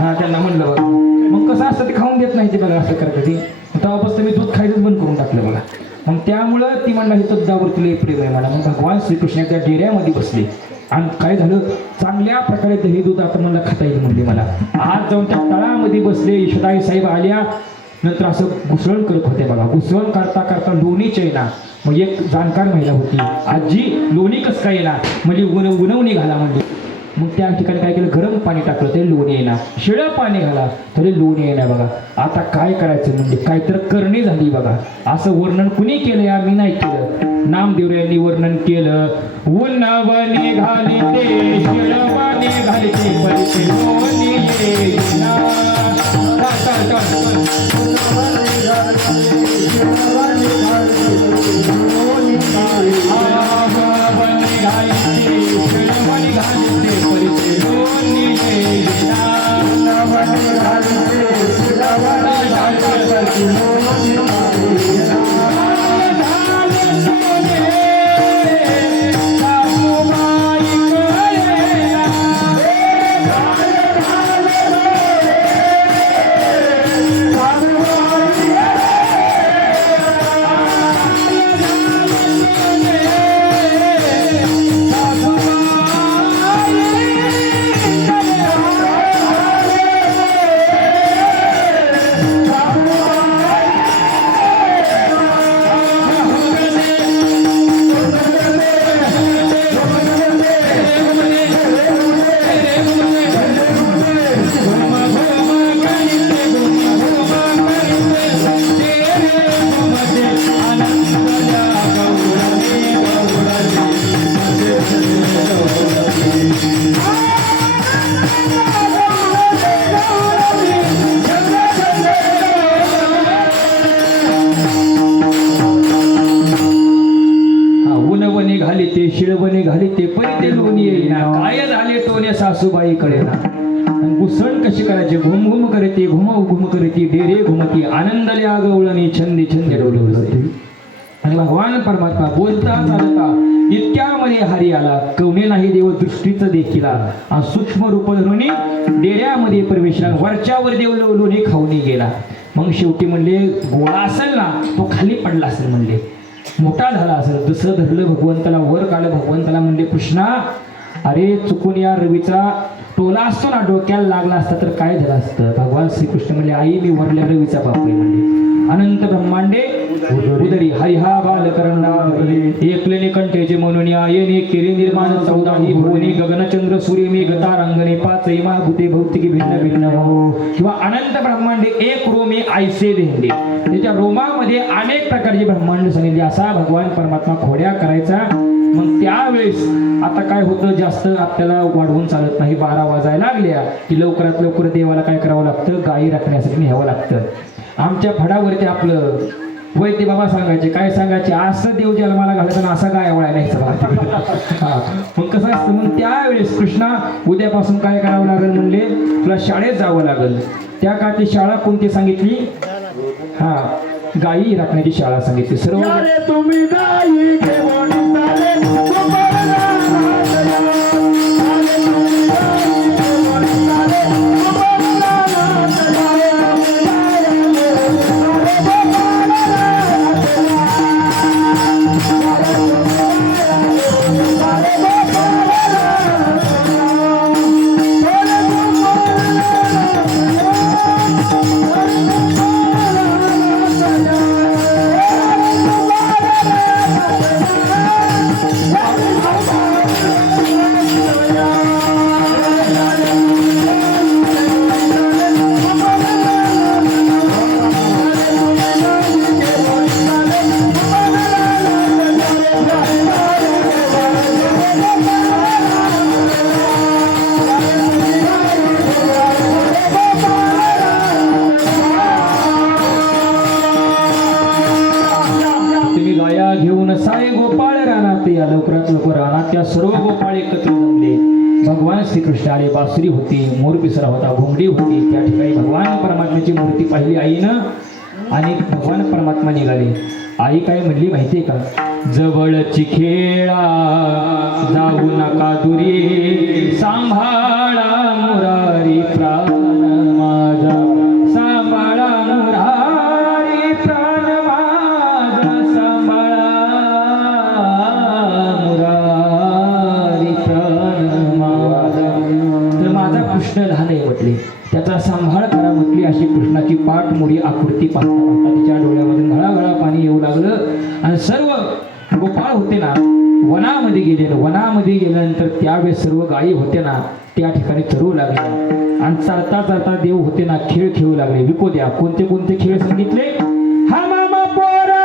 हां त्यांना म्हणलं बघा. मग कसं असतं, ते खाऊन देत नाही ते बघा. असं करतं ते. तेव्हा बसतं मी दूध खायचंच बंद करून टाकलं बघा. मग त्यामुळं ती म्हणला हे दुधावरती लय प्रेम आहे मला. मग भगवान श्रीकृष्ण त्या डेऱ्यामध्ये बसले आणि काय झालं, चांगल्या प्रकारे दही दूध आता मला खाता येईल म्हणले मला. आज जाऊन त्या तळामध्ये बसले. यशोदाई साहेब आल्या. नंतर असं घुसळण करत होते बघा. घुसळण करता करता लोणीच येणार. मग एक जाणकार महिला होती, आजी लोणी कसं काय येणार म्हणजे उनवणी घाला म्हणजे. मग त्या ठिकाणी काय केलं, गरम पाणी टाकलं तरी लोणी येणार, शिळं पाणी घाला तरी लोणी येणार बघा. आता काय करायचं म्हणजे काहीतरी करणी झाली बघा. असं वर्णन कुणी केलं, आम्ही नाही केलं. नामदेव यांनी वर्णन केलं. उन्नवणी घाली ते शिळवाणी घाली ते परिचे लोणी येणार. शिळवणे घाली ते परी ते लोणी येईना, काय झाले टोने सासूबाई कळेना. आणि घुसण कशी करायची, घुम घुम करते घुम करते डेरे घुमती, आनंदले आगवळणी छंदी छंदी डोलवते. आणि भगवान परमात्मा बोलता चालता इतक्यामध्ये हरी आला, कवणे नाही देव दृष्टीचं देखीला, सूक्ष्म रूप धरुनी डेऱ्यामध्ये प्रवेश, वरच्यावर देव लोणी खाऊनी गेला. मग शेवटी म्हणले गोळा असेल ना तो खाली पडला असेल, म्हणले मोठा झाला असेल, जसं धरलं भगवंताला वर काढलं. भगवंताला म्हणले कृष्णा अरे चुकून या रवीचा टोला असतो ना डोक्याला लागला असता तर काय झालं असतं. भगवान श्रीकृष्ण म्हणले आई मी वरल्या रवीचा बाप आहे. म्हणले अनंत ब्रह्मांडे उदरी हरिहा बालकरणा एकलेने कंठेचे म्हणून आयने केरी निर्माण 14 भुवनी गगनचंद्र सूर्य मी गतारांगणे 5 महाभूते भौतिकी भिन्न भिन्न किंवा अनंत ब्रह्मांडे एक रोमी आयसे देंडे. त्याच्या रोमामध्ये अनेक प्रकारचे ब्रह्मांड सांगितले. असा भगवान परमात्मा खोड्या करायचा. मग त्यावेळेस आता काय होतं, जास्त आपल्याला वाढवून चालत नाही. 12 वाजायला लागल्या की लवकरात लवकर देवाला काय करावं लागतं, गायी राखण्यासाठी न्यावं लागतं. आमच्या फडावरती आपलं वैद्य बाबा सांगायचे, काय सांगायचे, असं देव जन्माला घालायचं असा गाय वळायला हा. मग कसं असतं, मग त्यावेळेस कृष्णा उद्यापासून काय करावं लागेल म्हणले, तुला शाळेत जावं लागेल. त्या काळची शाळा कोणती सांगितली, हा गायी राखण्याची शाळा सांगितली. सर्व तुम्ही गायी घेऊन चाले त्या सर्व गोपाळ एकत्र जमले. भगवान श्रीकृष्ण आले. बासुरी होती, मोर पिसरा होता, घोंगडी होती. त्या ठिकाणी भगवान परमात्म्याची मूर्ती पाहिली आईनं आणि भगवान परमात्मा निघाले. आई काय म्हणली माहितीये का, जवळची खेळा जाऊ नका दुरी, सांभाळा मुरारी प्राण माझा, सांभाळा मुरारी प्राण माझा, सांभाळा मुरारी प्राण माझा. तर माझा कृष्ण लहान आहे म्हटले, त्याचा सांभाळ करा म्हटली. अशी कृष्णाची पाठ मोडी आकृती पाहता पाहता तिच्या डोळ्यामधून घळाघळा पाणी येऊ लागलं. आणि सर्व गोपाळ होते ना वनामध्ये गेले. वनामध्ये गेल्यानंतर त्यावेळेस सर्व गायी होते ना त्या ठिकाणी चरू लागल्या. आणि चालता चालता देव होते ना खेळ खेळू लागले. विकोद्या कोणते कोणते खेळ सांगितले, हा मामा पोरा,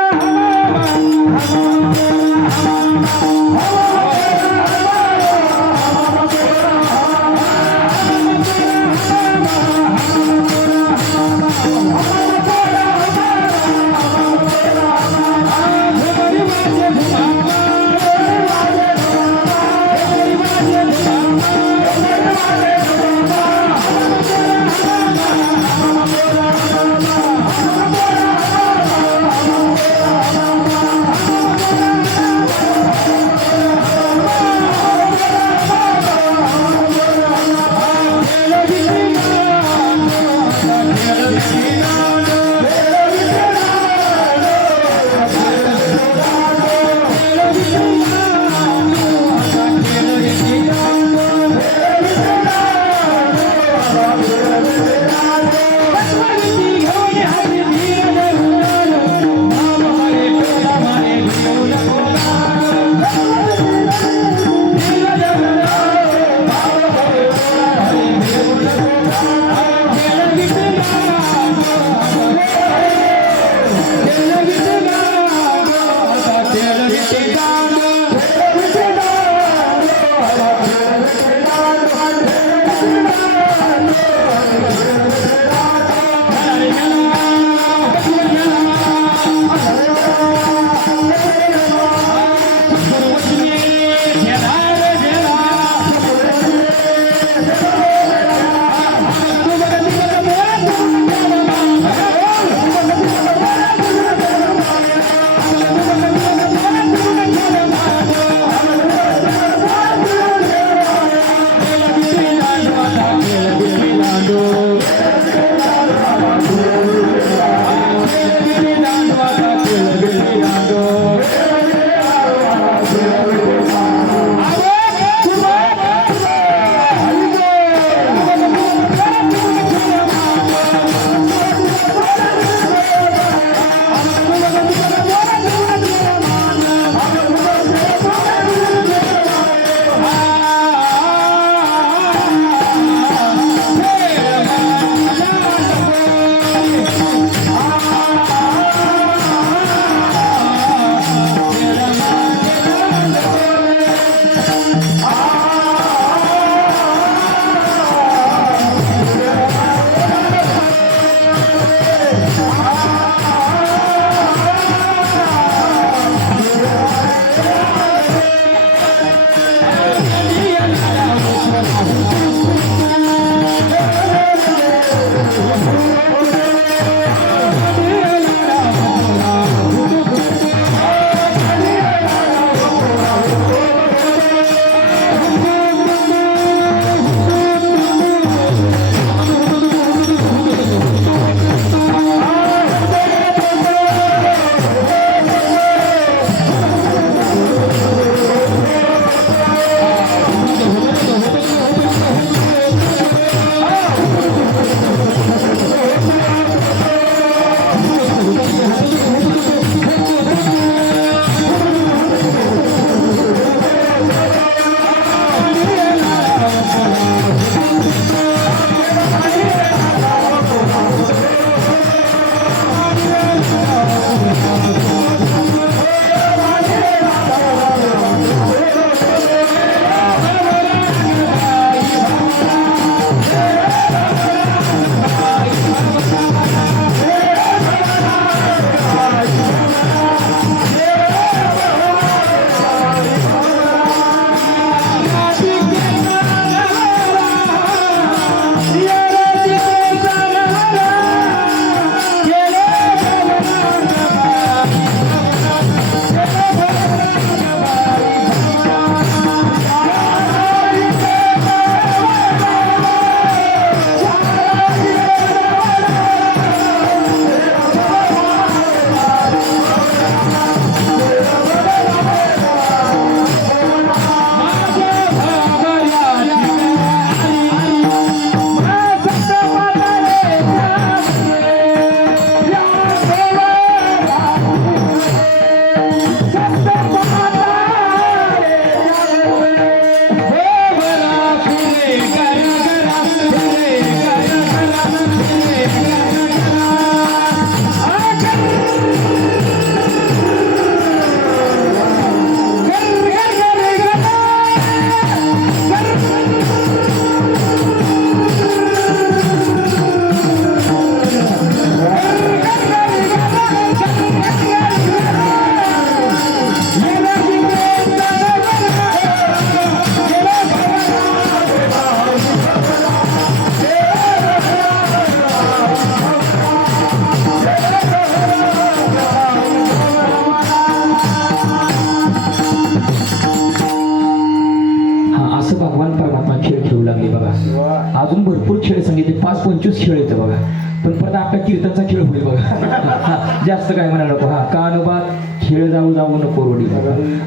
25 खेळ येतं बघा. पण परत आपल्या कीर्तनचा खेळ होईल बघा. जास्त काय म्हणायला नको. हा कानोबा खेळ जाऊ जाऊ नको रोडी.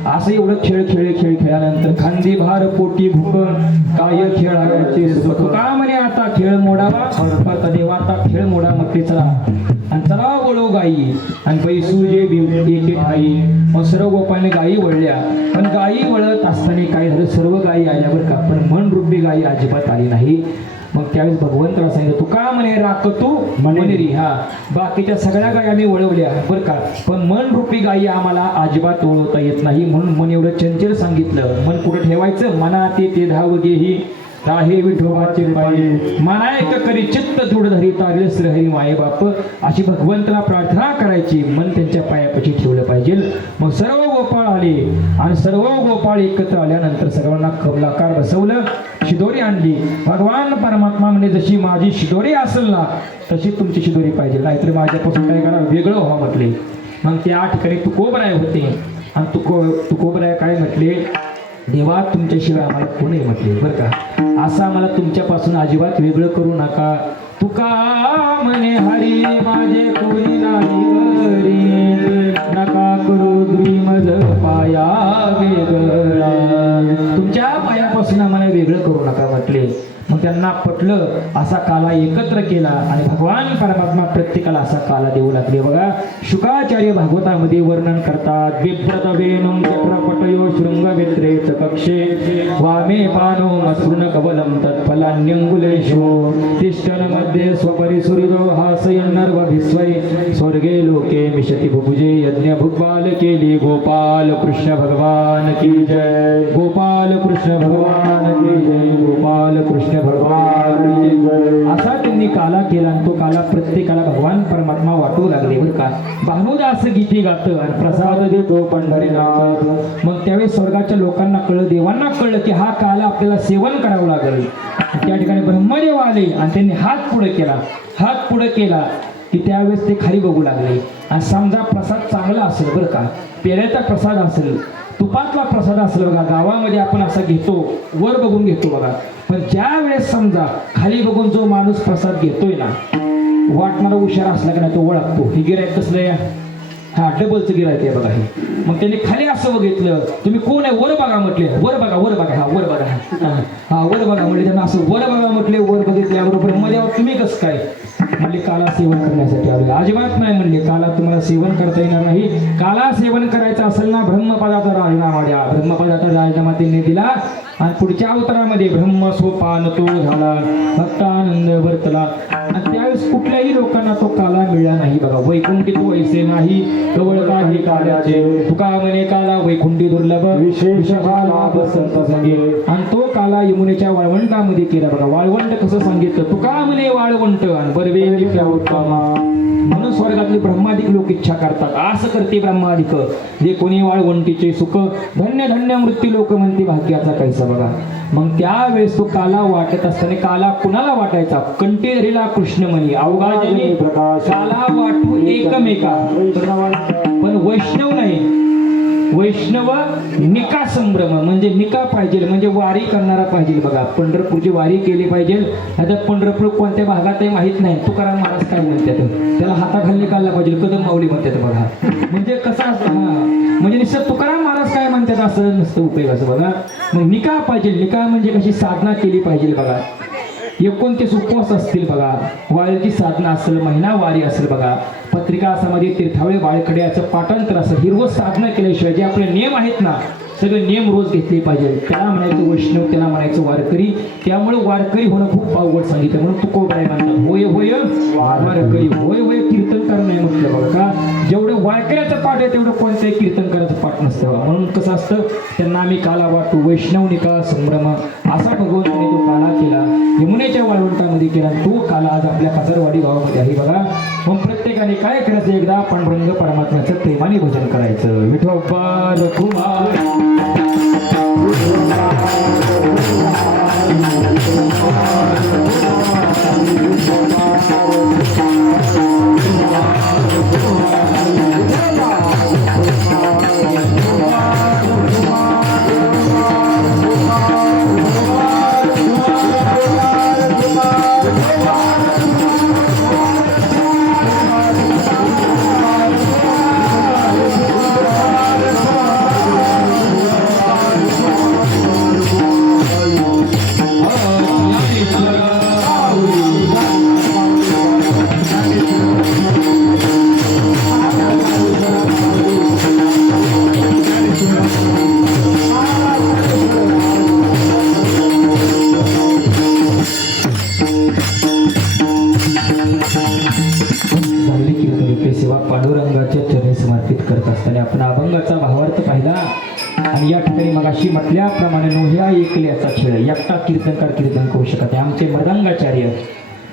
असं एवढं खेळ खेळल्यानंतर खांदी भार पोटी भूक काय खेळायचे सुख का म्हणे आता खेळ मोडावा. परत देवा आता खेळ मोडा म्हटले चला आणि चला वळू गाई आणि पैसू जे एके ठाई. मग सर्व गोपाने गायी वळल्या. पण गायी वळत असताना काय झालं, सर्व गायी आल्या बरं का, पण मन रूपी गायी अजिबात आली नाही. मग त्यावेळेस भगवंताला सांगितलं तू का म्हणे राख तू म्हणे रे. हा बाकीच्या सगळ्या गायी आम्ही वळवल्या बरं का, पण मन रूपी गायी आम्हाला अजिबात वळवता येत नाही. म्हणून मन एवढं चंचल सांगितलं. मन कुठं ठेवायचं, मना ते धाव गेही राहे विठोबाचे पायी मनायक करी चित्त दृढ धरी तारे श्रीहरी माये बाप. अशी भगवंताला प्रार्थना करायची, मन त्यांच्या पायापाशी ठेवलं पाहिजे. मग सर्व गोपाळ आले आणि सर्व गोपाळ एकत्र आल्यानंतर सर्वांना कमलाकार बसवलं, शिदोरी आणली. भगवान परमात्मा म्हणजे जशी माझी शिदोरी असेल ना तशी तुमची शिदोरी पाहिजे, नाहीतर माझ्यापासून काय करा वेगळं व्हा म्हटले. मग त्या ठिकाणी तुकोबराय होते आणि तुकोबराय काय म्हटले, देवा तुमच्याशिवाय आम्हाला कोणी म्हटले बरं का, असं आम्हाला तुमच्यापासून अजिबात वेगळं करू नका. तुका म्हणे हरी माझे कोणी नाही वरी नका करू द्विमद पाया वेगळा. तुमच्या पायापासून आम्हाला वेगळं करू नका म्हटले. मग त्यांना पटलं. असा काला एकत्र केला आणि भगवान परमात्मा प्रत्येकाला असा काला देऊ लागले बघा. शुकाचार्य भागवतामध्ये वर्णन करतात, बिभ्रत वेणुं चक्रपटयो शृंग वित्रेत कक्षे वामे पानो मसृण कवलं तत्फलान्यंगुलेषु तिष्ठन मध्ये स्वपरिसुरिदो हासयन्नर्वभिस्वै स्वर्गे लोके मिशति भुभुजे यज्ञ भुग्बाल केली. गोपाल कृष्ण भगवान की जय, गोपाल कृष्ण भगवान की जय, गोपाल कृष्ण भगवान की जय. असा त्यांनी काला केला आणि तो काला प्रत्येकाला भगवान परमात्मा वाटू लागले बरं का. भानुदास गीती गात आणि प्रसाद देतो पंढरीनाथ. मग त्यावेळेस स्वर्गाच्या लोकांना कळलं, देवांना कळलं की हा काला आपल्याला सेवन करावं लागेल. त्या ठिकाणी ब्रह्मदेव आले आणि त्यांनी हात पुढे केला की त्यावेळेस ते खाली बघू लागले. आणि समजा प्रसाद चांगला असेल बरं का, पेऱ्याचा प्रसाद असेल, तुपातला प्रसाद असेल बघा, गावामध्ये आपण असा घेतो वर बघून घेतो बघा, पण ज्या वेळेस समजा खाली बघून जो माणूस प्रसाद घेतोय ना, वाटणारा हुशार असला की नाही तो ओळखतो हे गिरायक कसलं या, हा डबलचं गिरायक आहे बघा हे. मग त्यांनी खाली असं बघितलं, तुम्ही कोण आहे, वर बघा म्हटले, वर बघा हा वर बघा, हा वर बघा म्हटले. त्यांना असं वर बघा म्हटले, वर बघितल्याबरोबर मध्ये तुम्ही कसं काय म्हणले, काला सेवन करण्यासाठी आले. अजिबात नाही म्हणले, काला तुम्हाला सेवन करता येणार नाही. काला सेवन करायचं असेल ना ब्रह्मपदाचा राजीनामा द्या. ब्रह्मपदाचा राजीनामा त्यांनी दिला आणि पुढच्या अवतारामध्ये ब्रह्म सोपान तो झाला, भक्तानंद वर्तला. आणि त्यावेळेस कुठल्याही लोकांना तो काला मिळाला नाही बघा. वैकुंठी तो ऐसे नाही कवळ काही काल्याचे, तुका म्हणे काला वैकुंठी दुर्लभ विशेष लाभ संत संगे. आणि तो काला यमुनेच्या वाळवंटामध्ये केला बघा. वाळवंट कसं सांगितलं, तुका म्हणे वाळवंट आणि बरवे उत्तमा. म्हणून स्वर्गातले ब्रह्मादिक लोक इच्छा करतात, असं करते ब्रह्मादिक जे कोणी वाळवंटीचे सुख धन्य धन्य मृत्यू लोक म्हणते भाग्याचा कैसा बघा. मग त्यावेळेस तो काला वाटत असताना, काला कुणाला वाटायचा, कंटेरीला कृष्णमणी अवघाजनी काला वाटू एकमेका. पण वैष्णव नाही, वैष्णव निका संभ्रम म्हणजे निका पाहिजे, म्हणजे वारी करणारा पाहिजे बघा. पंढरपूरची वारी केली पाहिजे. आता पंढरपूर कोणत्या भागात आहे माहित नाही, तुकाराम महाराज काय म्हणतात, त्याला हाताखाली काढला पाहिजे, कदम माऊली म्हणतात बघा. म्हणजे कसं असतं, हा म्हणजे निश्चित तुकाराम महाराज काय म्हणतात असं नसतं उपयोग असं बघा. मग निका पाहिजे, निका म्हणजे कशी साधना केली पाहिजे बघा. 29 उपवास असतील बघा, वारीची साधना असेल, महिना वारी असेल बघा, पत्रिका समाधी तीर्थावळी बाळकडे याचं पाठांतर असेल. ही रोज साधना केल्याशिवाय जे आपले नियम आहेत ना, सगळे नियम रोज घेतले पाहिजे. त्याला म्हणायचं वैष्णव, त्याला म्हणायचं वारकरी. त्यामुळे वारकरी होणं खूप अवघड सांगितलं. म्हणून तुकोबराय म्हणतात, होय होय वारकरी, होय होय कीर्तनकार नाही म्हटलं बघा. का जेवढं वारकऱ्याचं पाठ आहे तेवढं कोणत्याही कीर्तनकाराचं पाठ नसतं बघा. म्हणून कसं असतं, त्यांना आम्ही काला वाटतो वैष्णव निका संभ्रम असा भगवंताने तो काला केला, यमुनेच्या वाळवंटामध्ये केला. तो काला आज आपल्या कासरवाडी गावामध्ये आहे बघा. मग प्रत्येकाने काय करायचं, एकदा पांडुरंग परमात्म्याचं प्रेमाने भजन करायचं. Vithoba Raghunath Come on. आणि या ठिकाणी मग अशी म्हटल्याप्रमाणे ह्या एकल्याचा खेळ एकटा कीर्तनकार कीर्तन करू शकत आहे. आमचे मृदंगाचार्य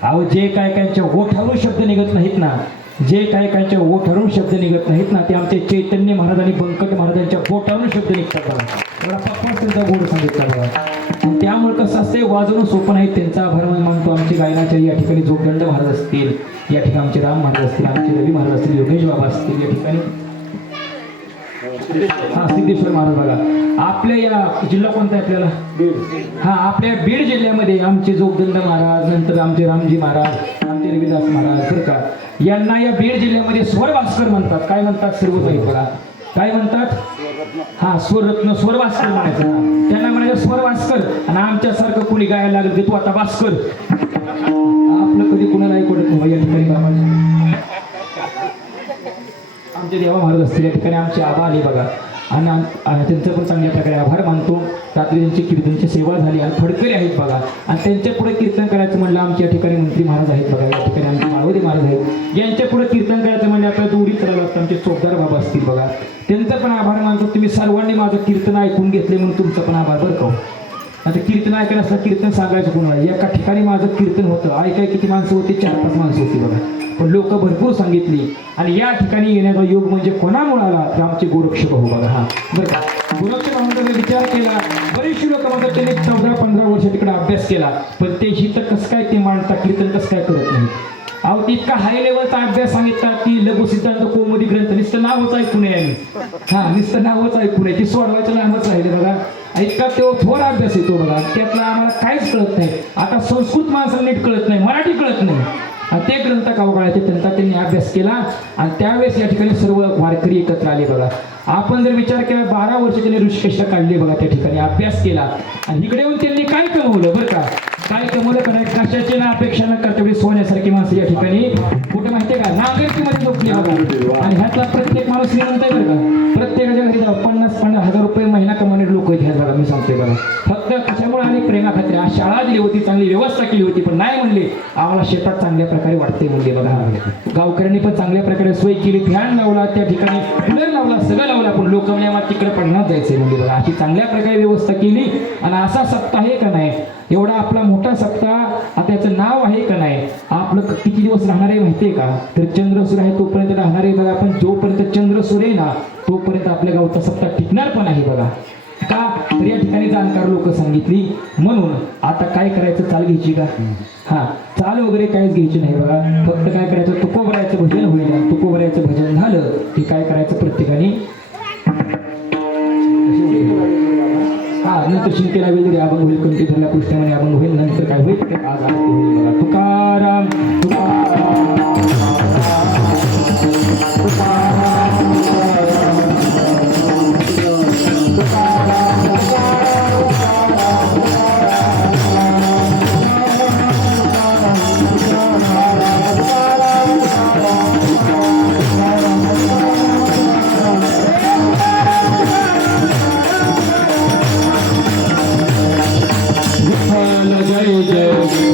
अहो जे काय कायच्या ओठावरून शब्द निघत नाहीत ना, जे काय कायच्या ओठावरून शब्द निघत नाहीत ना, ते आमचे चैतन्य महाराज आणि बंकट महाराजांच्या बोटावरून शब्द निघतात बघा. एवढा पप्पा त्यांचा गोड सांगितला बघा. आणि त्यामुळे कसं असते वाजवणं सोपं नाही. त्यांचा आभार मानतो. आमचे गायनाचार्य या ठिकाणी जोगदंड महाराज असतील, या ठिकाणी आमचे राम महाराज असतील, आमचे रवी महाराज असतील, योगेश बाबा असतील, या ठिकाणी हा सिद्धेश्वर महाराज बघा. आपल्या या जिल्हा कोणता आहे आपल्याला? हा आपल्या बीड जिल्ह्यामध्ये आमचे जोगदंड महाराज, नंतर आमचे रामजी महाराज, आमचे रविदास महाराज बरं का, यांना या बीड जिल्ह्यामध्ये स्वर भास्कर म्हणतात. काय म्हणतात सर्व काही बघा, काय म्हणतात? हा स्वररत्न स्वर भास्कर म्हणायचं. त्यांना म्हणायचं स्वर भास्कर. आणि आमच्यासारखं कोणी गायला लागलं की तू आता भास्कर, आपलं कधी कुणाला ऐकवत नाही. या ठिकाणी आमचे देवा महाराज असतील, या ठिकाणी आमचे आबा आले बघा. आणि त्यांचं पण चांगल्या प्रकारे आभार मानतो. रात्री त्यांची कीर्तनची सेवा झाली आणि फडकरी आहेत बघा. आणि त्यांच्या पुढे कीर्तन करायचं म्हणलं आमच्या ठिकाणी मंत्री महाराज आहेत बघा, या ठिकाणी आमचे माळवदे महाराज आहेत. यांच्या पुढे कीर्तन करायचं म्हणजे आपल्याला दोरी करावं लागतं. आमचे चोपदार बाबा असतील बघा, त्यांचं पण आभार मानतो. तुम्ही सर्वांनी माझं कीर्तन ऐकून घेतले म्हणून तुमचं पण आभार बरं का. आता कीर्तन ऐकायला असतं, कीर्तन सांगायचं कोणाला. एका ठिकाणी माझं कीर्तन होतं, ऐकाय किती माणसं होती? 4-5 माणसं होती बघा. पण लोक भरपूर सांगितली. आणि या ठिकाणी येण्याचा योग म्हणजे कोणामुळे आला? तर आमचे गोरक्ष भाऊ बघा. हा बरं का, गोरक्ष भाऊंचा विचार केला. बरेचसे लोक म्हणतात त्यांनी 14-15 वर्ष तिकडे अभ्यास केला, पण ते हित कसं काय ते मांडता, कीर्तन कसं काय करत नाही. अहो इतका हाय लेवलचा अभ्यास सांगितला की लघु सिद्धांत कौमुदी ग्रंथ नुसतं नावच ऐकून आहे आम्ही. हा नुसतं नावच ऐकून आहे, ती सोडवायचं नावच राहिले बघा. इतका तो थोडा अभ्यास येतो बघा, त्यातला आम्हाला काहीच कळत नाही. आता संस्कृत माणसाला नीट कळत नाही, मराठी कळत नाही. आणि ते ग्रंथ काळाचे त्यांचा त्यांनी अभ्यास केला. आणि त्यावेळेस या ठिकाणी सर्व वारकरी एकत्र आले बघा. आपण जर विचार केला 12 वर्ष त्यांनी ऋषिकेशला काढले बघा, त्या ठिकाणी अभ्यास केला. आणि इकडे येऊन त्यांनी काय कमवलं बरं का, काय कमवलं का नाही? कशाची ना अपेक्षा न करता सोन्यासारखी माणसं या ठिकाणी कुठे माहितीये का, नागरिकमध्ये झोपली बघा. आणि ह्यातला प्रत्येक माणूस श्रीमंत आहे बरं का. प्रत्येकाच्या घरी 50-50 रुपये महिना कमावणारे लोक आहेत बघा. मी सांगतोय बघा, फक्त कशामुळे आणि प्रेमा खात्री. आज शाळा दिली होती, चांगली व्यवस्था केली होती, पण नाही म्हणले आम्हाला शेतात चांगल्या प्रकारे वाटते म्हणले बघा. गावकऱ्यांनी पण चांगल्या प्रकारे सोय केली, फॅन लावला, त्या ठिकाणी कूलर लावला, सगळं लावला. पण लोक म्हणजे आम्हाला तिकडे पडणार जायचंय म्हणजे बघा. अशी चांगल्या प्रकारे व्यवस्था केली. आणि असा सप्ताह आहे का नाही, एवढा आपला मोठा सप्ताह, आता याचं नाव आहे का नाही, आपलं किती दिवस राहणार आहे माहितीये का? तर चंद्रसूर आहे तोपर्यंत राहणार आहे बघा. पण जोपर्यंत चंद्रसूर आहे ना तोपर्यंत आपल्या गावचा सप्ताह टिकणार पण आहे बघा. का तर या ठिकाणी जाणकार लोक सांगितली. म्हणून आता काय करायचं, चाल घ्यायची का? हा चाल वगैरे काहीच घ्यायची नाही बघा. फक्त काय करायचं, तुकोबरायचं भजन होईल. तुकोबरायचं भजन झालं की काय करायचं, प्रत्येकाने हा नंतर शिंकेला वेगळे अभंग होईल, कोणते धरला कृष्णामध्ये अभंग होईल. नंतर काय होईल, तर आज आरती होईल बघा. तुकाराम जय जय